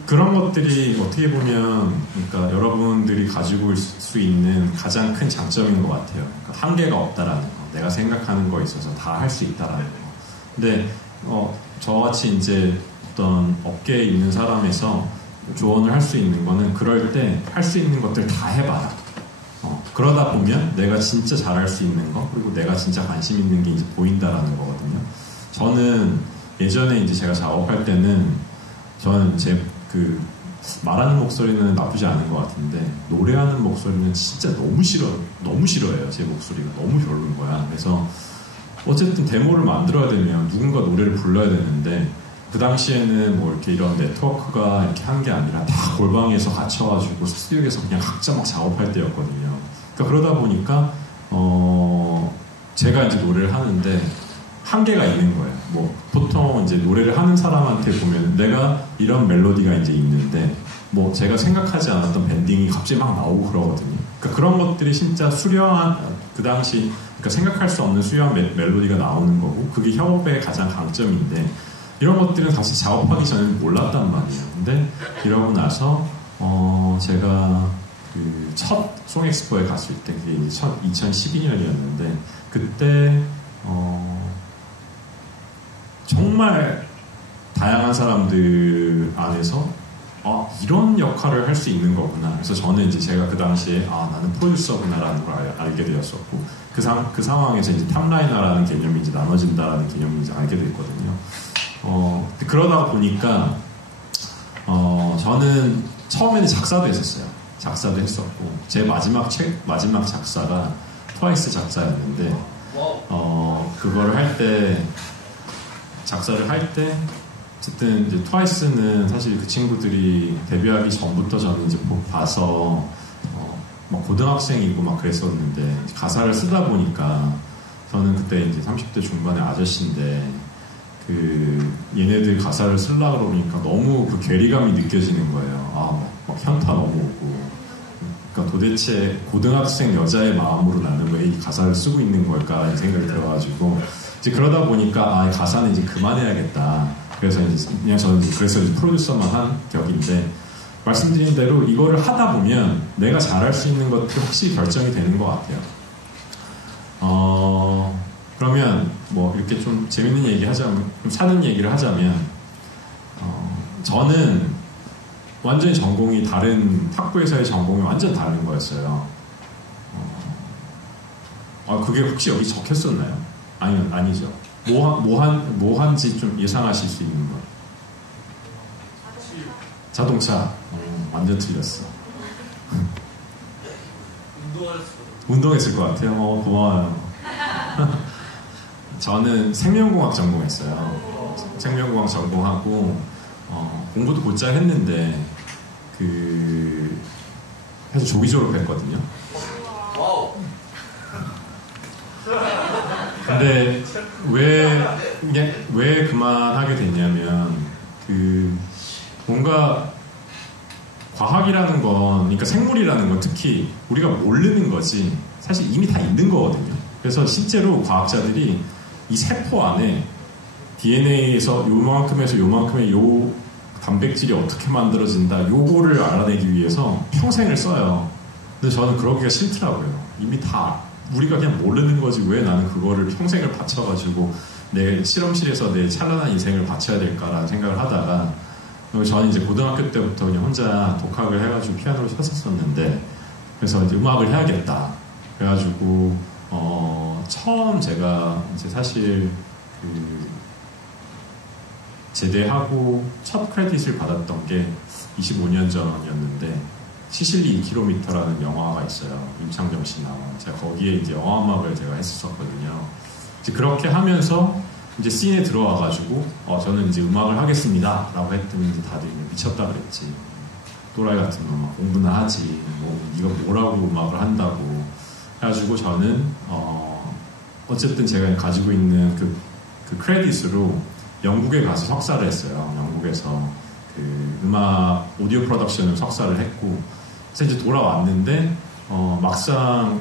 그런 것들이 어떻게 보면 그러니까 여러분들이 가지고 올 수 있는 가장 큰 장점인 것 같아요. 그러니까 한계가 없다라는 거, 내가 생각하는 거에 있어서 다 할 수 있다라는 거. 근데 저같이 이제 어떤 업계에 있는 사람에서 조언을 할 수 있는 거는 그럴 때 할 수 있는 것들 다 해봐라. 그러다 보면 내가 진짜 잘할 수 있는 거 그리고 내가 진짜 관심 있는 게 이제 보인다라는 거거든요. 저는 예전에 이제 제가 작업할 때는 저는 제 말하는 목소리는 나쁘지 않은 것 같은데 노래하는 목소리는 진짜 너무 싫어해요. 제 목소리가 너무 별로인 거야. 그래서 어쨌든 데모를 만들어야 되면 누군가 노래를 불러야 되는데 그 당시에는 뭐 이렇게 이런 네트워크가 이렇게 한 게 아니라 다 골방에서 갇혀가지고 스튜디오에서 그냥 각자 막 작업할 때였거든요. 그러다 보니까 제가 이제 노래를 하는데 한계가 있는 거예요. 뭐 보통 이제 노래를 하는 사람한테 보면 내가 이런 멜로디가 이제 있는데 뭐 제가 생각하지 않았던 밴딩이 갑자기 막 나오고 그러거든요. 그러니까 그런 것들이 진짜 수려한 그 당시 그러니까 생각할 수 없는 수려한 멜로디가 나오는 거고 그게 협업의 가장 강점인데 이런 것들은 사실 작업하기 전에 몰랐단 말이에요. 근데 이러고 나서 제가 그 첫 송엑스포에 갔을 때 그게 2012년이었는데 그때 정말 다양한 사람들 안에서 이런 역할을 할 수 있는 거구나. 그래서 저는 이제 제가 그 당시에 나는 프로듀서구나라는 걸 알게 되었었고 그 상황에서 이제 탑라이너라는 개념이 이제 나눠진다라는 개념이 이제 알게 됐거든요. 그러다 보니까 저는 처음에는 작사도 했었어요. 작사도 했었고 제 마지막 작사가 트와이스 작사였는데 그거를 할 때 작사를 할 때 어쨌든 이제 트와이스는 사실 그 친구들이 데뷔하기 전부터 저는 이제 봐서 막 고등학생이고 막 그랬었는데 가사를 쓰다 보니까 저는 그때 이제 30대 중반의 아저씨인데 얘네들 가사를 쓰려고 그러니까 너무 그 괴리감이 느껴지는 거예요. 막 현타 너무 오고. 그러니까 도대체 고등학생 여자의 마음으로 나는 왜 이 가사를 쓰고 있는 걸까 이 생각이 들어가지고 이제 그러다 보니까 가사는 이제 그만해야겠다. 그래서 이제 그냥 저는 그래서 이제 프로듀서만 한 격인데 말씀드린 대로 이거를 하다 보면 내가 잘할 수 있는 것들이 확실히 결정이 되는 것 같아요. 그러면 뭐 이렇게 좀 재밌는 얘기 하자면, 좀 사는 얘기를 하자면, 저는 완전히 전공이 다른, 학부에서의 전공이 완전 다른 거였어요. 그게 혹시 여기 적혔었나요? 아니죠. 뭐 한지 좀 예상하실 수 있는 거. 자동차. 완전 틀렸어. 운동했을 것 같아요. 고마워요. 저는 생명공학 전공했어요. 생명공학 전공하고 공부도 곧잘 했는데 사실 조기 졸업했거든요. 근데 왜 그만하게 됐냐면 뭔가 과학이라는 건, 그러니까 생물이라는 건 특히 우리가 모르는 거지 사실 이미 다 있는 거거든요. 그래서 실제로 과학자들이 이 세포 안에 DNA에서 요만큼에서 요만큼의 요 단백질이 어떻게 만들어진다, 요거를 알아내기 위해서 평생을 써요. 근데 저는 그러기가 싫더라고요. 이미 다 우리가 그냥 모르는 거지 왜 나는 그거를 평생을 바쳐가지고 내 실험실에서 내 찬란한 인생을 바쳐야 될까라는 생각을 하다가, 저는 이제 고등학교 때부터 그냥 혼자 독학을 해가지고 피아노를 쳤었었는데, 그래서 이제 음악을 해야겠다. 그래가지고 처음 제가 이제 사실 제대하고 첫 크레딧을 받았던 게 25년 전이었는데, 시실리 2km라는 영화가 있어요. 임창정 씨 나온. 제가 거기에 이제 영화음악을 제가 했었거든요. 이제 그렇게 하면서 이제 씬에 들어와가지고 저는 이제 음악을 하겠습니다 라고 했더니 이제 다들 미쳤다 그랬지. 또라이 같은 거 막 공부나 하지. 뭐 네가 뭐라고 음악을 한다고. 해가지고 저는 어쨌든 제가 가지고 있는 그 크레딧으로 영국에 가서 석사를 했어요. 영국에서 음악 오디오 프로덕션을 석사를 했고, 그래서 이제 돌아왔는데 막상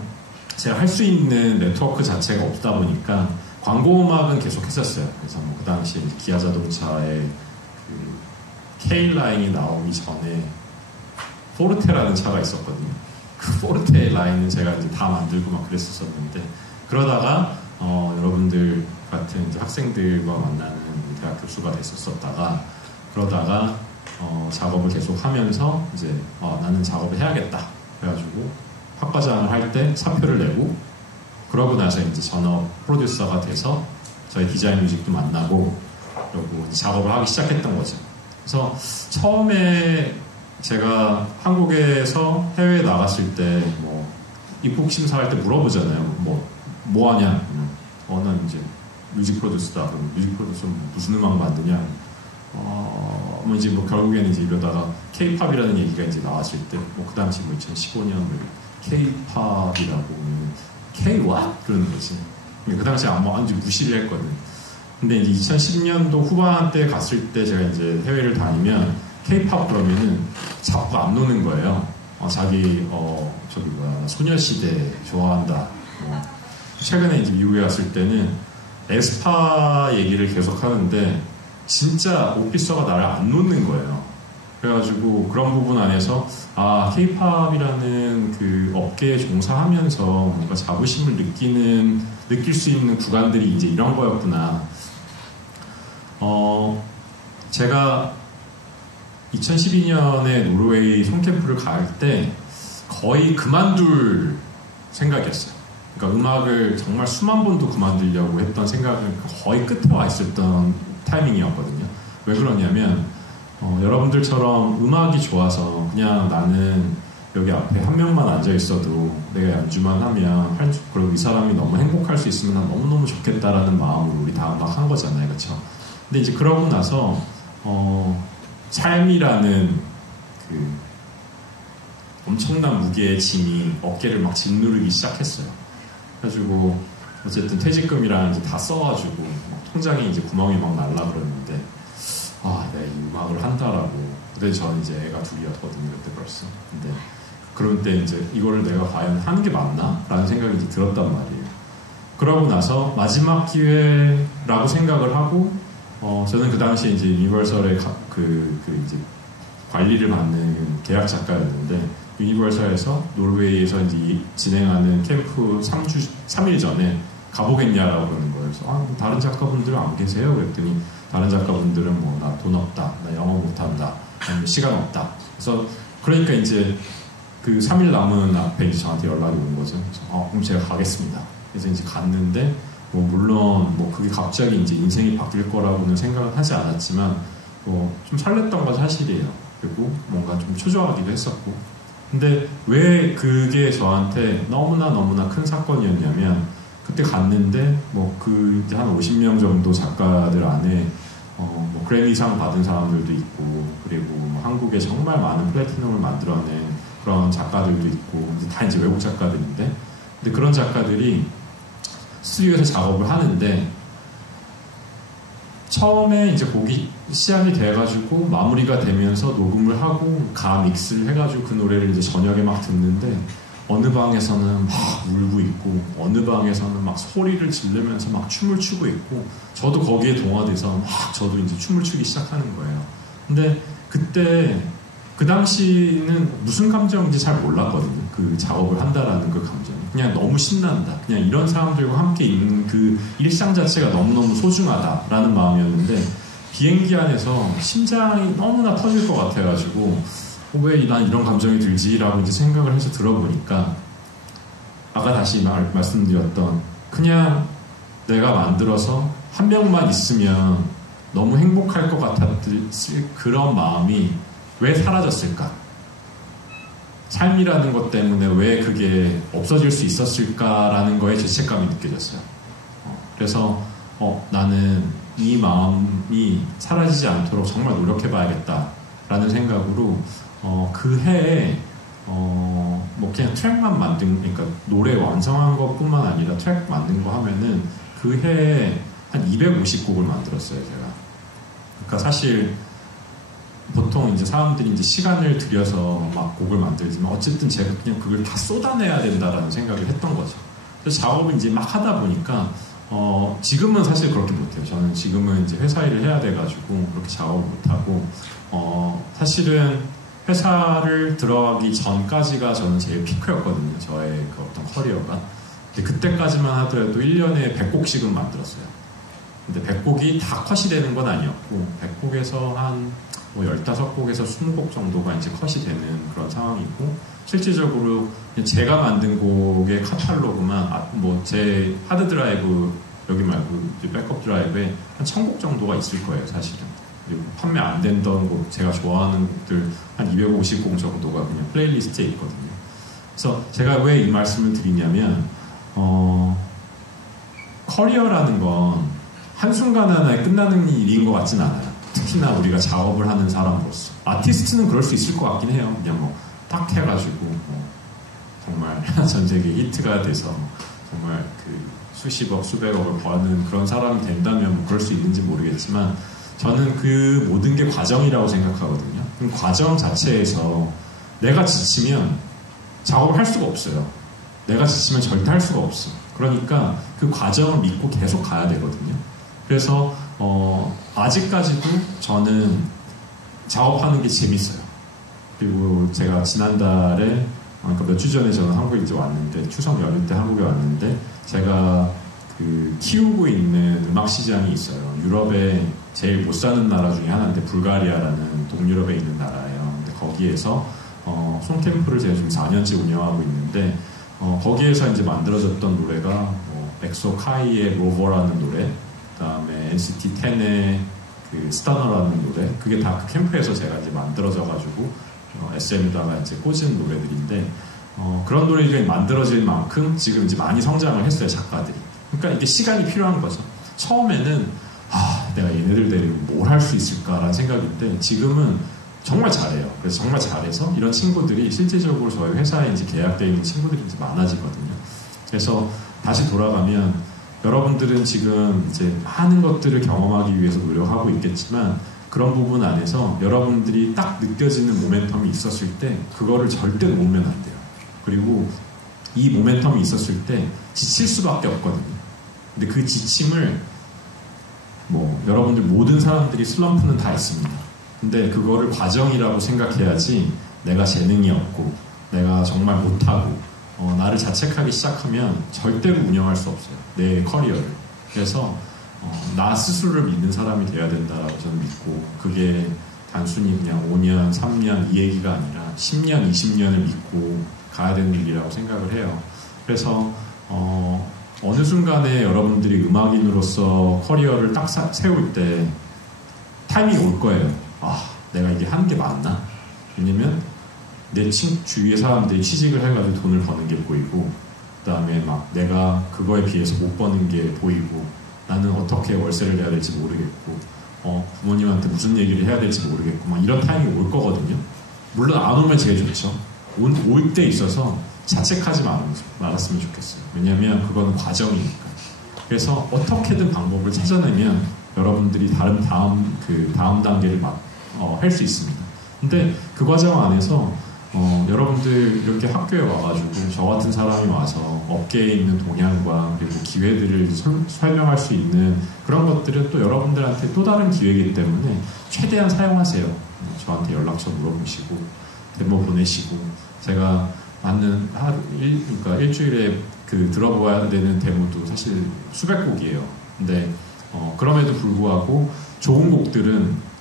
제가 할 수 있는 네트워크 자체가 없다 보니까 광고 음악은 계속 했었어요. 그래서 뭐 그 당시에 기아 자동차의 K 라인이 나오기 전에 포르테라는 차가 있었거든요. 그 포르테 라인은 제가 이제 다 만들고 막 그랬었는데, 그러다가 여러분들 같은 이제 학생들과 만나는 대학 교수가 됐었다가, 그러다가 작업을 계속 하면서 이제 나는 작업을 해야겠다. 그래가지고 학과장을 할 때 사표를 내고, 그러고 나서 이제 전업 프로듀서가 돼서 저희 디자인 뮤직도 만나고, 그리고 작업을 하기 시작했던 거죠. 그래서 처음에 제가 한국에서 해외에 나갔을 때 뭐 입국 심사할 때 물어보잖아요. 뭐 하냐? 난 이제 뮤직 프로듀서다. 그럼 뮤직 프로듀서 무슨 음악 만드냐? 뭐 이제 뭐 결국에는 이제 이러다가 K-팝이라는 얘기가 이제 나왔을 때, 뭐 그 당시 뭐 2015년 K-팝이라고 K-what? 그러는 거지. 그 당시에 완전 무시를 했거든. 근데 이제 2010년도 후반 때 갔을 때 제가 이제 해외를 다니면 K-팝 그러면은 자꾸 안 노는 거예요. 자기 소녀시대 좋아한다. 최근에 이제 미국에 갔을 때는 에스파 얘기를 계속 하는데 진짜 오피서가 나를 안 놓는 거예요. 그래가지고 그런 부분 안에서 K-팝이라는 그 업계에 종사하면서 뭔가 자부심을 느낄 수 있는 구간들이 이제 이런 거였구나. 제가 2012년에 노르웨이 송캠프를 갈 때 거의 그만둘 생각이었어요. 그러니까 음악을 정말 수만 번도 그만두려고 했던 생각은 거의 끝에 와 있었던 타이밍이었거든요. 왜 그러냐면 여러분들처럼 음악이 좋아서 그냥 나는 여기 앞에 한 명만 앉아 있어도 내가 연주만 하면 그리고 이 사람이 너무 행복할 수 있으면 난 너무너무 좋겠다라는 마음으로 우리 다 음악 한 거잖아요. 그렇죠? 근데 이제 그러고 나서 삶이라는 그 엄청난 무게의 짐이 어깨를 막 짓누르기 시작했어요. 그래가지고 어쨌든 퇴직금이랑 이제 다 써가지고 통장에 이제 구멍이 막 날라 그러는데 내가 이 음악을 한다라고. 근데 저는 이제 애가 둘이었거든요 그때 벌써. 근데 그럴 때 이제 이거를 내가 과연 하는 게 맞나? 라는 생각이 이제 들었단 말이에요. 그러고 나서 마지막 기회라고 생각을 하고 저는 그 당시에 이제 유니버설의 이제 관리를 받는 계약 작가였는데 유니버설에서 노르웨이에서 이제 진행하는 캠프 3일 전에 가보겠냐라고 그러는 거예요. 그래서 다른 작가분들은 안 계세요? 그랬더니 다른 작가분들은 뭐 나 돈 없다, 나 영어 못한다, 아니면 시간 없다. 그래서 그러니까 이제 그 3일 남은 앞에 이제 저한테 연락이 온 거죠. 그래서 그럼 제가 가겠습니다. 그래서 이제 갔는데 뭐 물론 뭐 그게 갑자기 이제 인생이 바뀔 거라고는 생각은 하지 않았지만 뭐 좀 설렜던 건 사실이에요. 그리고 뭔가 좀 초조하기도 했었고. 근데 왜 그게 저한테 너무나 큰 사건이었냐면 그때 갔는데 뭐 그 한 50명 정도 작가들 안에 뭐 그래미상 받은 사람들도 있고 그리고 뭐 한국에 정말 많은 플래티넘을 만들어낸 그런 작가들도 있고 다 이제 외국 작가들인데 근데 그런 작가들이 스튜디오에서 작업을 하는데 처음에 이제 곡이 시작이 돼가지고 마무리가 되면서 녹음을 하고 믹스를 해가지고 그 노래를 이제 저녁에 막 듣는데 어느 방에서는 막 울고 있고 어느 방에서는 막 소리를 지르면서 막 춤을 추고 있고 저도 거기에 동화돼서 막 저도 이제 춤을 추기 시작하는 거예요. 근데 그때 그 당시는 무슨 감정인지 잘 몰랐거든요. 그 작업을 한다라는 그 감정이. 그냥 너무 신난다. 그냥 이런 사람들과 함께 있는 그 일상 자체가 너무너무 소중하다라는 마음이었는데 비행기 안에서 심장이 너무나 터질 것 같아가지고 왜 난 이런 감정이 들지라고 이제 생각을 해서 들어보니까 아까 다시 말씀드렸던 그냥 내가 만들어서 한 명만 있으면 너무 행복할 것 같았을 그런 마음이 왜 사라졌을까? 삶이라는 것 때문에 왜 그게 없어질 수 있었을까라는 거에 죄책감이 느껴졌어요. 그래서 나는 이 마음이 사라지지 않도록 정말 노력해봐야겠다라는 생각으로 그 해에 뭐 그냥 트랙만 그러니까 노래 완성한 것뿐만 아니라 트랙 만든 거 하면은 그 해에 한 250곡을 만들었어요, 제가. 그러니까 사실 보통 이제 사람들이 이제 시간을 들여서 막 곡을 만들지만 어쨌든 제가 그냥 그걸 다 쏟아내야 된다라는 생각을 했던 거죠. 그래서 작업을 이제 막 하다 보니까 지금은 사실 그렇게 못해요. 저는 지금은 이제 회사 일을 해야 돼가지고 그렇게 작업을 못하고 사실은 회사를 들어가기 전까지가 저는 제일 피크였거든요. 저의 그 어떤 커리어가. 근데 그때까지만 하더라도 1년에 100곡씩은 만들었어요. 근데 100곡이 다 컷이 되는 건 아니었고 100곡에서 한 뭐 15곡에서 20곡 정도가 이제 컷이 되는 그런 상황이고 실질적으로 제가 만든 곡의 카탈로그만 뭐 제 하드 드라이브 여기 말고 이제 백업 드라이브에 한 1000곡 정도가 있을 거예요, 사실은. 그리고 판매 안 된던 곡, 제가 좋아하는 곡들 한 250곡 정도가 그냥 플레이리스트에 있거든요. 그래서 제가 왜 이 말씀을 드리냐면 커리어라는 건 한순간 하나에 끝나는 일인 것 같진 않아요. 특히나 우리가 작업을 하는 사람으로서. 아티스트는 그럴 수 있을 것 같긴 해요. 그냥 뭐 딱 해가지고 뭐 정말 전 세계 히트가 돼서 정말 그 수십억, 수백억을 버는 그런 사람이 된다면 뭐 그럴 수 있는지 모르겠지만 저는 그 모든 게 과정이라고 생각하거든요. 그 과정 자체에서 내가 지치면 작업을 할 수가 없어요. 내가 지치면 절대 할 수가 없어. 그러니까 그 과정을 믿고 계속 가야 되거든요. 그래서 아직까지도 저는 작업하는 게 재밌어요. 그리고 제가 지난달에 그러니까 몇 주 전에 저는 한국에 이제 왔는데 추석 연휴 때 한국에 왔는데 제가 그 키우고 있는 음악 시장이 있어요. 유럽에 제일 못 사는 나라 중에 하나인데 불가리아라는 동유럽에 있는 나라예요. 근데 거기에서 송템플을 제가 지금 4년째 운영하고 있는데 거기에서 이제 만들어졌던 노래가 뭐 엑소 카이의 로버라는 노래, 그다음에 NCT 10의 그 스타너라는 노래, 그게 다 그 캠프에서 제가 이제 만들어져가지고 SM에다가 이제 꽂은 노래들인데 그런 노래들이 만들어질 만큼 지금 이제 많이 성장을 했어요, 작가들이. 그러니까 이게 시간이 필요한 거죠. 처음에는 내가 얘네들 데리고 뭘 할 수 있을까라는 생각인데 지금은 정말 잘해요. 그래서 정말 잘해서 이런 친구들이 실질적으로 저희 회사에 이제 계약되어 있는 친구들이 이제 많아지거든요. 그래서 다시 돌아가면 여러분들은 지금 이제 많은 것들을 경험하기 위해서 노력하고 있겠지만 그런 부분 안에서 여러분들이 딱 느껴지는 모멘텀이 있었을 때 그거를 절대 놓으면 안 돼요. 그리고 이 모멘텀이 있었을 때 지칠 수밖에 없거든요. 근데 그 지침을 여러분들 모든 사람들이 슬럼프는 다 있습니다. 근데 그거를 과정이라고 생각해야지 내가 재능이 없고 내가 정말 못하고 나를 자책하기 시작하면 절대로 운영할 수 없어요. 내 커리어를. 그래서 나 스스로를 믿는 사람이 돼야 된다라고 저는 믿고 그게 단순히 그냥 5년, 3년 이 얘기가 아니라 10년, 20년을 믿고 가야 되는 일이라고 생각을 해요. 그래서 어느 순간에 여러분들이 음악인으로서 커리어를 딱 세울 때 타이밍이 올 거예요. 내가 이게 하는 게 맞나? 왜냐면 내 주위의 사람들이 취직을 해가지고 돈을 버는 게 보이고 그 다음에 막 내가 그거에 비해서 못 버는 게 보이고 나는 어떻게 월세를 내야 될지 모르겠고 부모님한테 무슨 얘기를 해야 될지 모르겠고 막 이런 타이밍이 올 거거든요. 물론 안 오면 제일 좋죠. 올 때 있어서 자책하지 말았으면 좋겠어요. 왜냐하면 그거는 과정이니까. 그래서 어떻게든 방법을 찾아내면 여러분들이 다음 단계를 할 수 있습니다. 근데 그 과정 안에서 여러분들 이렇게 학교에 와가지고 저 같은 사람이 와서 업계에 있는 동향과 그리고 기회들을 설명할 수 있는 그런 것들은 또 여러분들한테 또 다른 기회이기 때문에 최대한 사용하세요. 저한테 연락처 물어보시고 데모 보내시고 제가 맞는 그러니까 일주일에 들어봐야 되는 데모도 사실 수백 곡이에요. 근데 그럼에도 불구하고 좋은 곡들은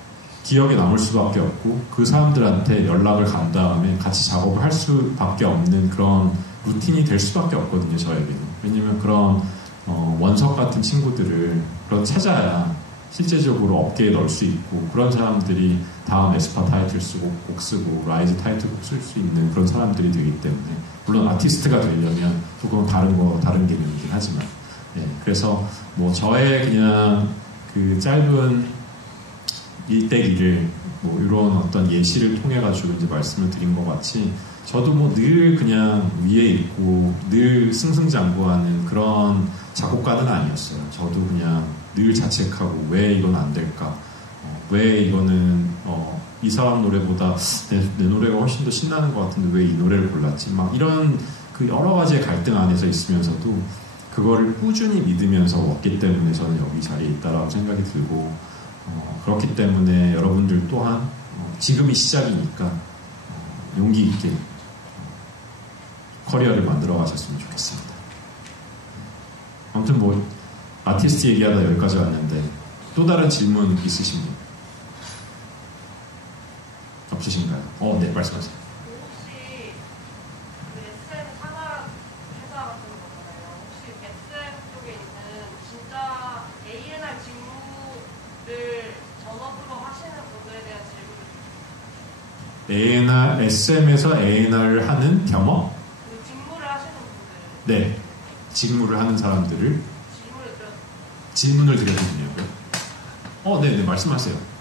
기억에 남을 수밖에 없고 그 사람들한테 연락을 간 다음에 같이 작업을 할 수밖에 없는 그런 루틴이 될 수밖에 없거든요. 저에게는. 왜냐면 그런 원석 같은 친구들을 찾아야 실제적으로 업계에 넣을 수 있고 그런 사람들이 다음 에스파 타이틀 쓰고 곡 쓰고 라이즈 타이틀곡 쓸 수 있는 그런 사람들이 되기 때문에 물론 아티스트가 되려면 조금 다른 개념이긴 하지만 그래서 저의 그냥 그 짧은 일대기를 이런 어떤 예시를 통해 가지고 이제 말씀을 드린 것 같이 저도 늘 그냥 위에 있고 늘 승승장구하는 그런 작곡가는 아니었어요. 저도 그냥 늘 자책하고 왜 이건 안 될까? 왜 이거는 이 사람 노래보다 내 노래가 훨씬 더 신나는 것 같은데 왜 이 노래를 골랐지? 막 이런 그 여러 가지의 갈등 안에서 있으면서도 그거를 꾸준히 믿으면서 왔기 때문에 저는 여기 자리에 있다라고 생각이 들고 그렇기 때문에 여러분들 또한 지금이 시작이니까 용기 있게 커리어를 만들어 가셨으면 좋겠습니다. 아무튼 아티스트 얘기하다 여기까지 왔는데 또 다른 질문 있으신 분? 없으신가요? 네, 말씀하세요. 혹시 SM 산하 회사 같은 거잖아요. 혹시 SM 쪽에 있는 진짜 A&R 직무를 전업으로 하시는 분들에 대한 질문을 A&R, SM에서 A&R을 하는 겸업? 그 직무를 하시는 분들. 네, 직무를 하는 사람들을 질문을 질문을 드려드리냐고요? 네, 말씀하세요.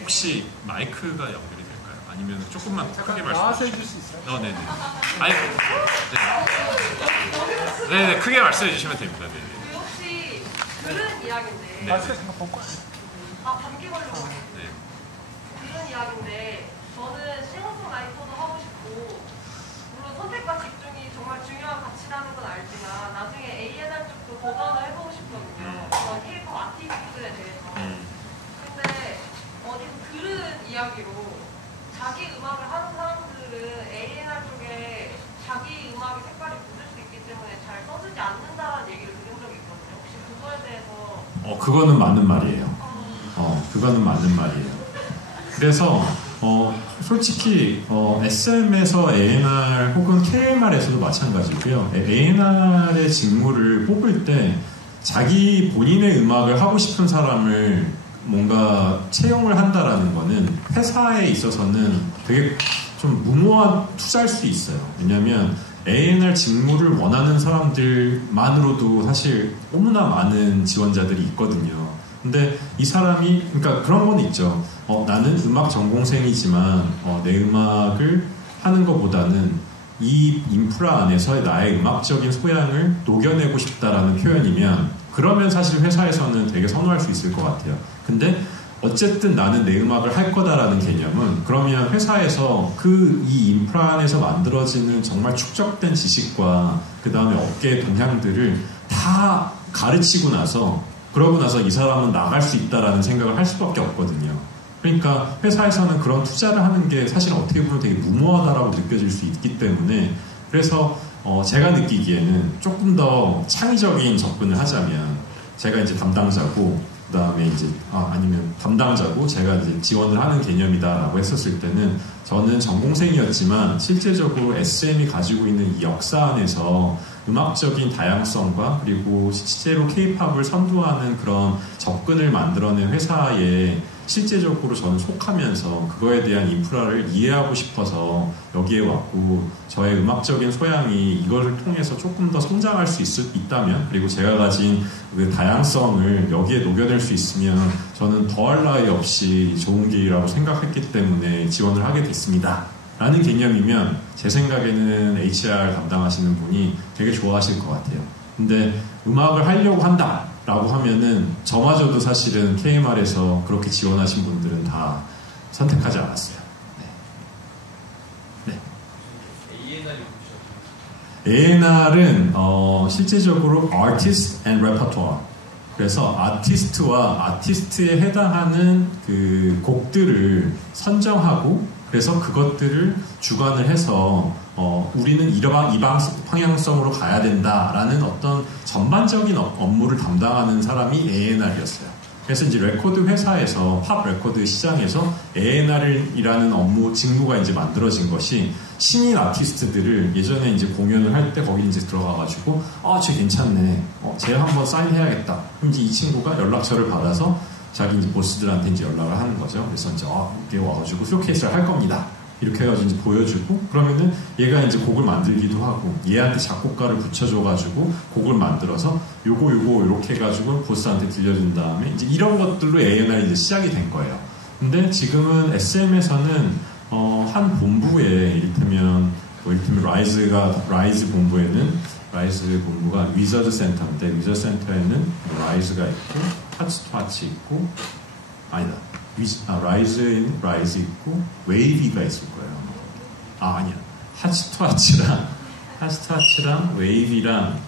혹시 마이크가 연결이 될까요? 아니면 조금만 크게 나와서 말씀해 해줄 수 주시면. 있어요? 네네. 네네, 크게 말씀해 주시면 됩니다. 네네. 혹시 들은 이야기인데. 네. 마스크 잠깐 벗고. 감기 걸려서. 네. 들은 이야기인데 저는 싱어송라이터도 하고 싶고 물론 선택과 집중이 정말 중요한 가치라는 건 알지만 나중에 A&R 쪽도 도전을 해보고 싶거든요. 그런 K-pop 아티스트들에 대해서. 근데 어디서 들은 이야기로 자기 음악을 하는 사람들은 A&R 쪽에 자기 음악의 색깔이 묻을 수 있기 때문에 잘 써주지 않는다라는 얘기를 들은 적이 있거든요. 혹시 그거에 대해서 그거는 맞는 말이에요. 그거는 맞는 말이에요. 그래서 솔직히 SM에서 A&R 혹은 KMR에서도 마찬가지고요. A&R의 직무를 뽑을 때 자기 본인의 음악을 하고 싶은 사람을 뭔가 채용을 한다라는 거는 회사에 있어서는 되게 좀 무모한 투자일 수 있어요. 왜냐하면 A&R 직무를 원하는 사람들만으로도 사실 너무나 많은 지원자들이 있거든요. 근데 이 사람이 그러니까 그런 건 있죠. 나는 음악 전공생이지만 내 음악을 하는 것보다는 이 인프라 안에서 나의 음악적인 소양을 녹여내고 싶다라는 표현이면 그러면 사실 회사에서는 되게 선호할 수 있을 것 같아요. 근데 어쨌든 나는 내 음악을 할 거다라는 개념은 그러면 회사에서 이 인프라 안에서 만들어지는 정말 축적된 지식과 그 다음에 업계의 동향들을 다 가르치고 나서 그러고 나서 이 사람은 나갈 수 있다라는 생각을 할 수밖에 없거든요. 그러니까 회사에서는 그런 투자를 하는 게 사실 어떻게 보면 되게 무모하다라고 느껴질 수 있기 때문에 그래서 제가 느끼기에는 조금 더 창의적인 접근을 하자면 제가 이제 담당자고 그 다음에 이제 아니면 담당자고 제가 이제 지원을 하는 개념이다라고 했었을 때는 저는 전공생이었지만 실제적으로 SM이 가지고 있는 이 역사 안에서 음악적인 다양성과 그리고 실제로 K-팝을 선도하는 그런 접근을 만들어낸 회사에 실제적으로 저는 속하면서 그거에 대한 인프라를 이해하고 싶어서 여기에 왔고 저의 음악적인 소양이 이거를 통해서 조금 더 성장할 수 있다면 그리고 제가 가진 그 다양성을 여기에 녹여낼 수 있으면 저는 더할 나위 없이 좋은 길이라고 생각했기 때문에 지원을 하게 됐습니다. 라는 개념이면 제 생각에는 HR 담당하시는 분이 되게 좋아하실 것 같아요. 근데 음악을 하려고 한다 라고 하면은 저마저도 사실은 KMR에서 그렇게 지원하신 분들은 다 선택하지 않았어요. 네. A&R은 실제적으로 Artist and Repertoire 그래서 아티스트에 해당하는 그 곡들을 선정하고 그래서 그것들을 주관을 해서 우리는 이 방향성으로 가야 된다라는 어떤 전반적인 업무를 담당하는 사람이 A&R이었어요. 그래서 이제 레코드 회사에서 팝 레코드 시장에서 A&R이라는 업무 직무가 이제 만들어진 것이 신인 아티스트들을 예전에 이제 공연을 할 때 거기 이제 들어가가지고 쟤 괜찮네, 쟤 한번 사인해야겠다. 그럼 이제 이 친구가 연락처를 받아서 자기 이제 보스들한테 이제 연락을 하는 거죠. 그래서 이제 이게 와가지고 쇼케이스를 할 겁니다. 이렇게 해가지고 이제 보여주고 그러면은 얘가 이제 곡을 만들기도 하고 얘한테 작곡가를 붙여줘가지고 곡을 만들어서 요거 이렇게 해가지고 보스한테 들려준 다음에 이제 이런 것들로 A&R이 이제 시작이 된 거예요. 근데 지금은 SM에서는 한 본부에 이를테면 라이즈 본부가 위저드 센터인데 위저드 센터에는 라이즈가 있고 하츠토아치 있고 라이즈 있고 웨이비가 있을 거예요. 아니야. 하츠토아치랑 웨이비랑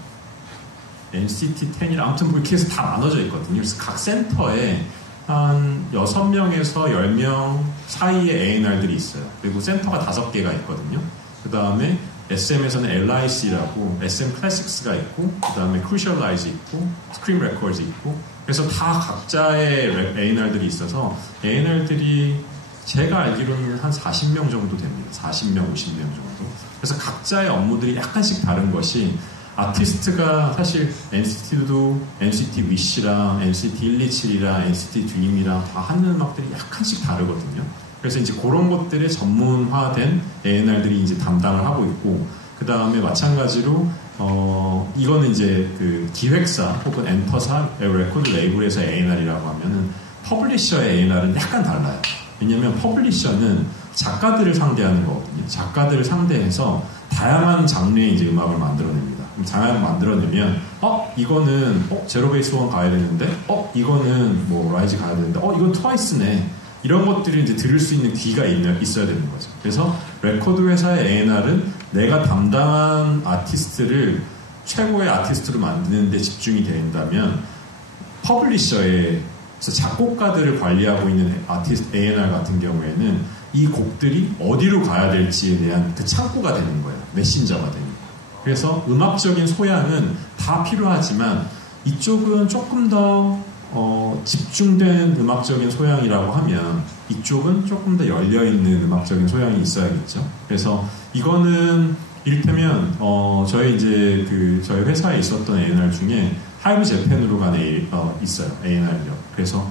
NCT 10이랑 아무튼 이렇게 해서 다 나눠져 있거든요. 그래서 각 센터에 한 6명에서 10명 사이의 A&R들이 있어요. 그리고 센터가 5개가 있거든요. 그 다음에 SM에서는 LIC라고 SM 클래식스가 있고 그 다음에 크루셜라이즈 있고 스크림 레코드 있고 그래서 다 각자의 A&R들이 있어서 A&R들이 제가 알기로는 한 40명 정도 됩니다. 40명, 50명 정도. 그래서 각자의 업무들이 약간씩 다른 것이 아티스트가 사실 NCT도 NCT Wish랑 NCT 127이랑 NCT DREAM이랑 다 하는 음악들이 약간씩 다르거든요. 그래서 이제 그런 것들에 전문화된 A&R들이 이제 담당을 하고 있고, 그 다음에 마찬가지로, 이거는 이제 그 기획사 혹은 엔터사, 레코드 레이블에서 A&R이라고 하면은 퍼블리셔의 A&R은 약간 달라요. 왜냐면 퍼블리셔는 작가들을 상대하는 거거든요. 작가들을 상대해서 다양한 장르의 이제 음악을 만들어냅니다. 장르를 만들어내면, 이거는, 제로베이스 원 가야 되는데, 이거는 뭐 라이즈 가야 되는데, 이건 트와이스네. 이런 것들이 이제 들을 수 있는 귀가 있어야 되는 거죠. 그래서 레코드 회사의 A&R은 내가 담당한 아티스트를 최고의 아티스트로 만드는 데 집중이 된다면 퍼블리셔의 작곡가들을 관리하고 있는 아티스트 A&R 같은 경우에는 이 곡들이 어디로 가야 될지에 대한 그 창구가 되는 거예요. 메신저가 되는 거예요. 그래서 음악적인 소양은 다 필요하지만 이쪽은 조금 더 집중된 음악적인 소양이라고 하면 이쪽은 조금 더 열려있는 음악적인 소양이 있어야겠죠. 그래서 이거는 이를테면 저희 회사에 있었던 A&R 중에 하이브 재팬으로 간 있어요. A&R요. 그래서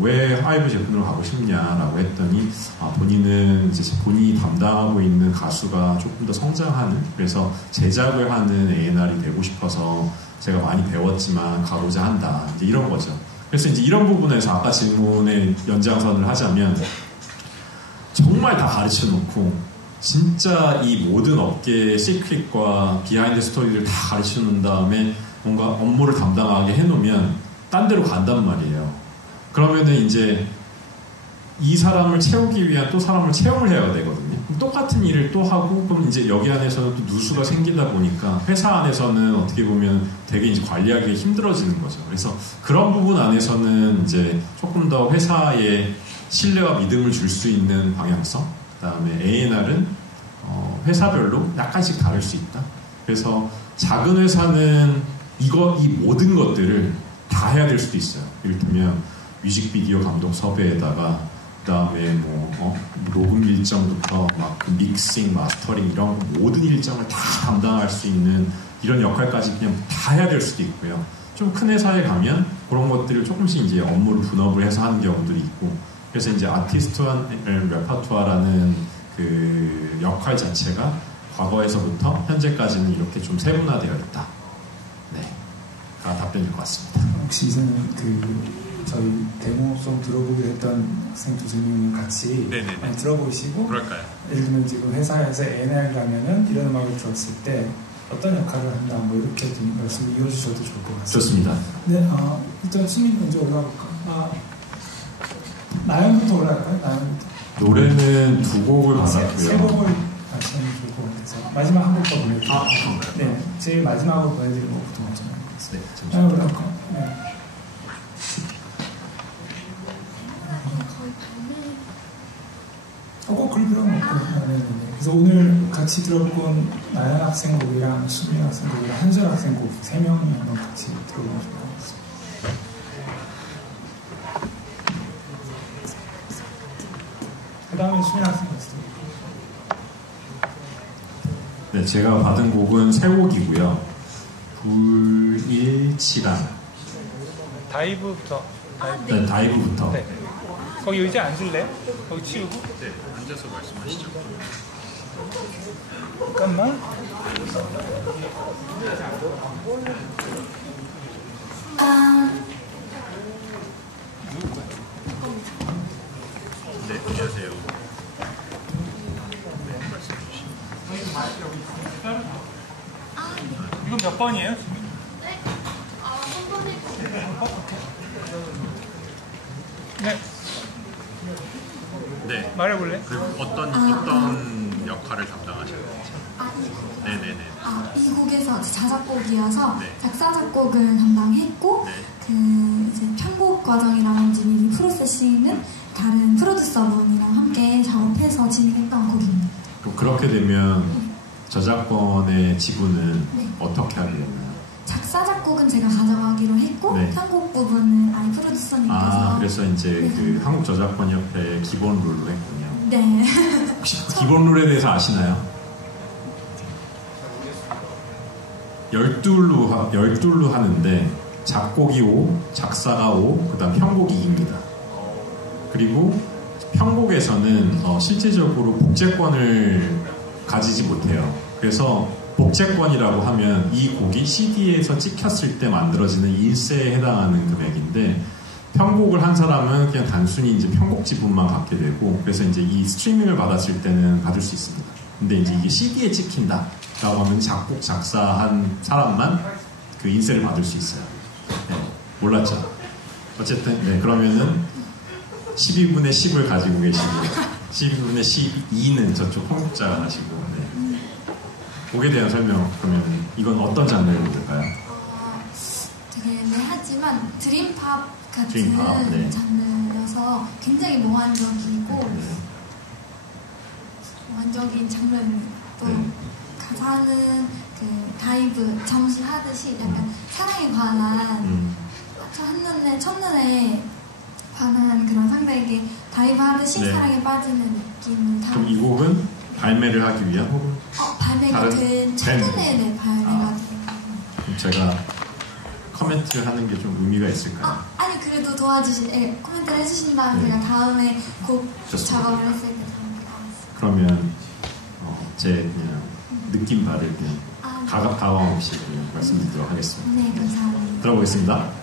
왜 하이브 재팬으로 가고 싶냐라고 했더니 본인이 담당하고 있는 가수가 조금 더 성장하는, 그래서 제작을 하는 A&R이 되고 싶어서 제가 많이 배웠지만 가고자 한다. 이제 이런 거죠. 그래서 이제 이런 부분에서 아까 질문의 연장선을 하자면 정말 다 가르쳐 놓고 진짜 이 모든 업계의 시크릿과 비하인드 스토리를 다 가르쳐 놓은 다음에 뭔가 업무를 담당하게 해놓으면 딴 데로 간단 말이에요. 그러면은 이제 이 사람을 채우기 위한 또 사람을 채용을 해야 되거든요. 똑같은 일을 또 하고, 그럼 이제 여기 안에서는 또 누수가 생기다 보니까 회사 안에서는 어떻게 보면 되게 이제 관리하기 힘들어지는 거죠. 그래서 그런 부분 안에서는 이제 조금 더 회사에 신뢰와 믿음을 줄 수 있는 방향성, 그 다음에 A&R은 회사별로 약간씩 다를 수 있다. 그래서 작은 회사는 이 모든 것들을 다 해야 될 수도 있어요. 이를테면 뮤직비디오 감독 섭외에다가 그 다음에 녹음 일정부터 막 믹싱, 마스터링 이런 모든 일정을 다 담당할 수 있는 이런 역할까지 그냥 다 해야 될 수도 있고요. 좀 큰 회사에 가면 그런 것들을 조금씩 이제 업무를 분업을 해서 하는 경우들이 있고, 그래서 이제 아티스트와 레파투아라는 그 역할 자체가 과거에서부터 현재까지는 이렇게 좀 세분화되어 있다. 네, 다 답변일 것 같습니다. 혹시 이제는 저희 데모송 들어보기로 했던 학생 두세 명이 같이 들어보시고, 그럴까요? 예를 들면 지금 회사에서 A&R 가면은 이런 음악을 들었을 때 어떤 역할을 한다, 뭐 이렇게 좀 말씀 이어주셔도 좋을 것 같습니다. 좋습니다. 네, 일단 수민 먼저 올라갈까? 나연부터 올라갈까요? 나연부터. 노래는 두 곡을 받았고요. 세 곡을 같이 하면 좋을 것 같아서 마지막 한 곡더 보내드릴게요. 네, 제일 마지막으로 보내드리는 곡부터 먼저 하겠습니다. 네, 잠시만요. 올라갈까요? 네. 꼭 그럴 필요는 없고. 네. 그래서 오늘 같이 들어본 나연 학생 곡이랑 수민 학생 곡이랑 한솔 학생 곡 3명이 한번 같이 들어보면 좋을 것 같습니다. 그 다음에 수민 학생 같이 들어볼게요. 네, 제가 받은 곡은 세 곡이고요. 불일치랑. 다이브부터. 네, 다이브부터. 네. 거기 의자 앉을래? 거기 치우고? 네, 앉아서 말씀하시죠. 잠깐만. 네, 안녕하세요. 네, 말씀해 주시죠. 이건 몇 번이에요? 네? 선생님. 네. 네. 말해볼래? 그리고 어떤 역할을 담당하셨는지. 네네네. 이 곡에서 자작곡이어서 네. 작사 작곡을 담당했고, 네. 이제 편곡 과정이라든지 미디 프로세싱은 다른 프로듀서분이랑 함께 작업해서 진행했던 곡입니다. 그럼 그렇게 되면 저작권의 지분은 네. 어떻게 하게 되나요? 작사 작곡은 제가 가져가기로 했고, 네. 편곡 부분은 아이 프로듀서님께서. 그래서 이제 네. 그 한국저작권협회의 기본 룰로 했군요. 네. 혹시 기본 룰에 대해서 아시나요? 12룰로 하는데 작곡이 5, 작사가 5, 그 다음 편곡이 2입니다. 그리고 편곡에서는 실제적으로 복제권을 가지지 못해요. 그래서 복제권이라고 하면 이 곡이 CD에서 찍혔을 때 만들어지는 일세에 해당하는 금액인데, 편곡을 한 사람은 그냥 단순히 이제 편곡 지분만 갖게 되고, 그래서 이제 이 스트리밍을 받았을 때는 받을 수 있습니다. 근데 이제 이게 CD에 찍힌다라고 하면 작곡, 작사한 사람만 그 인세를 받을 수 있어요. 네, 몰랐죠? 어쨌든, 네, 그러면은 12분의 10을 가지고 계시고, 12분의 12는 저쪽 편곡자가 하시고, 네. 곡에 대한 설명, 그러면 이건 어떤 장르를 부를까요? 되게 하지만 드림팝 같은 드림팝, 네. 장르여서 굉장히 몽환적이고, 네. 몽환적인 장르입니다. 또 네. 가사는 그 다이브 잠시 하듯이 약간 사랑에 관한 첫눈에 관한 그런 상대에게 다이브 하듯이 네. 사랑에 빠지는 느낌을 다. 그럼 이 곡은 발매를 하기 위한 혹은 발매가 다른 된 첫눈에 네, 발매가 된. 그럼 제가 코멘트를 하는 게 좀 의미가 있을까요? 아니 그래도 코멘트를 해주신 다음에 네. 제가 다음에 곡 좋습니다. 작업을 했을 때 다음에 그러면 제 그냥 느낌 받을 때 가감 없이 말씀드리도록 하겠습니다. 네 감사합니다. 들어보겠습니다.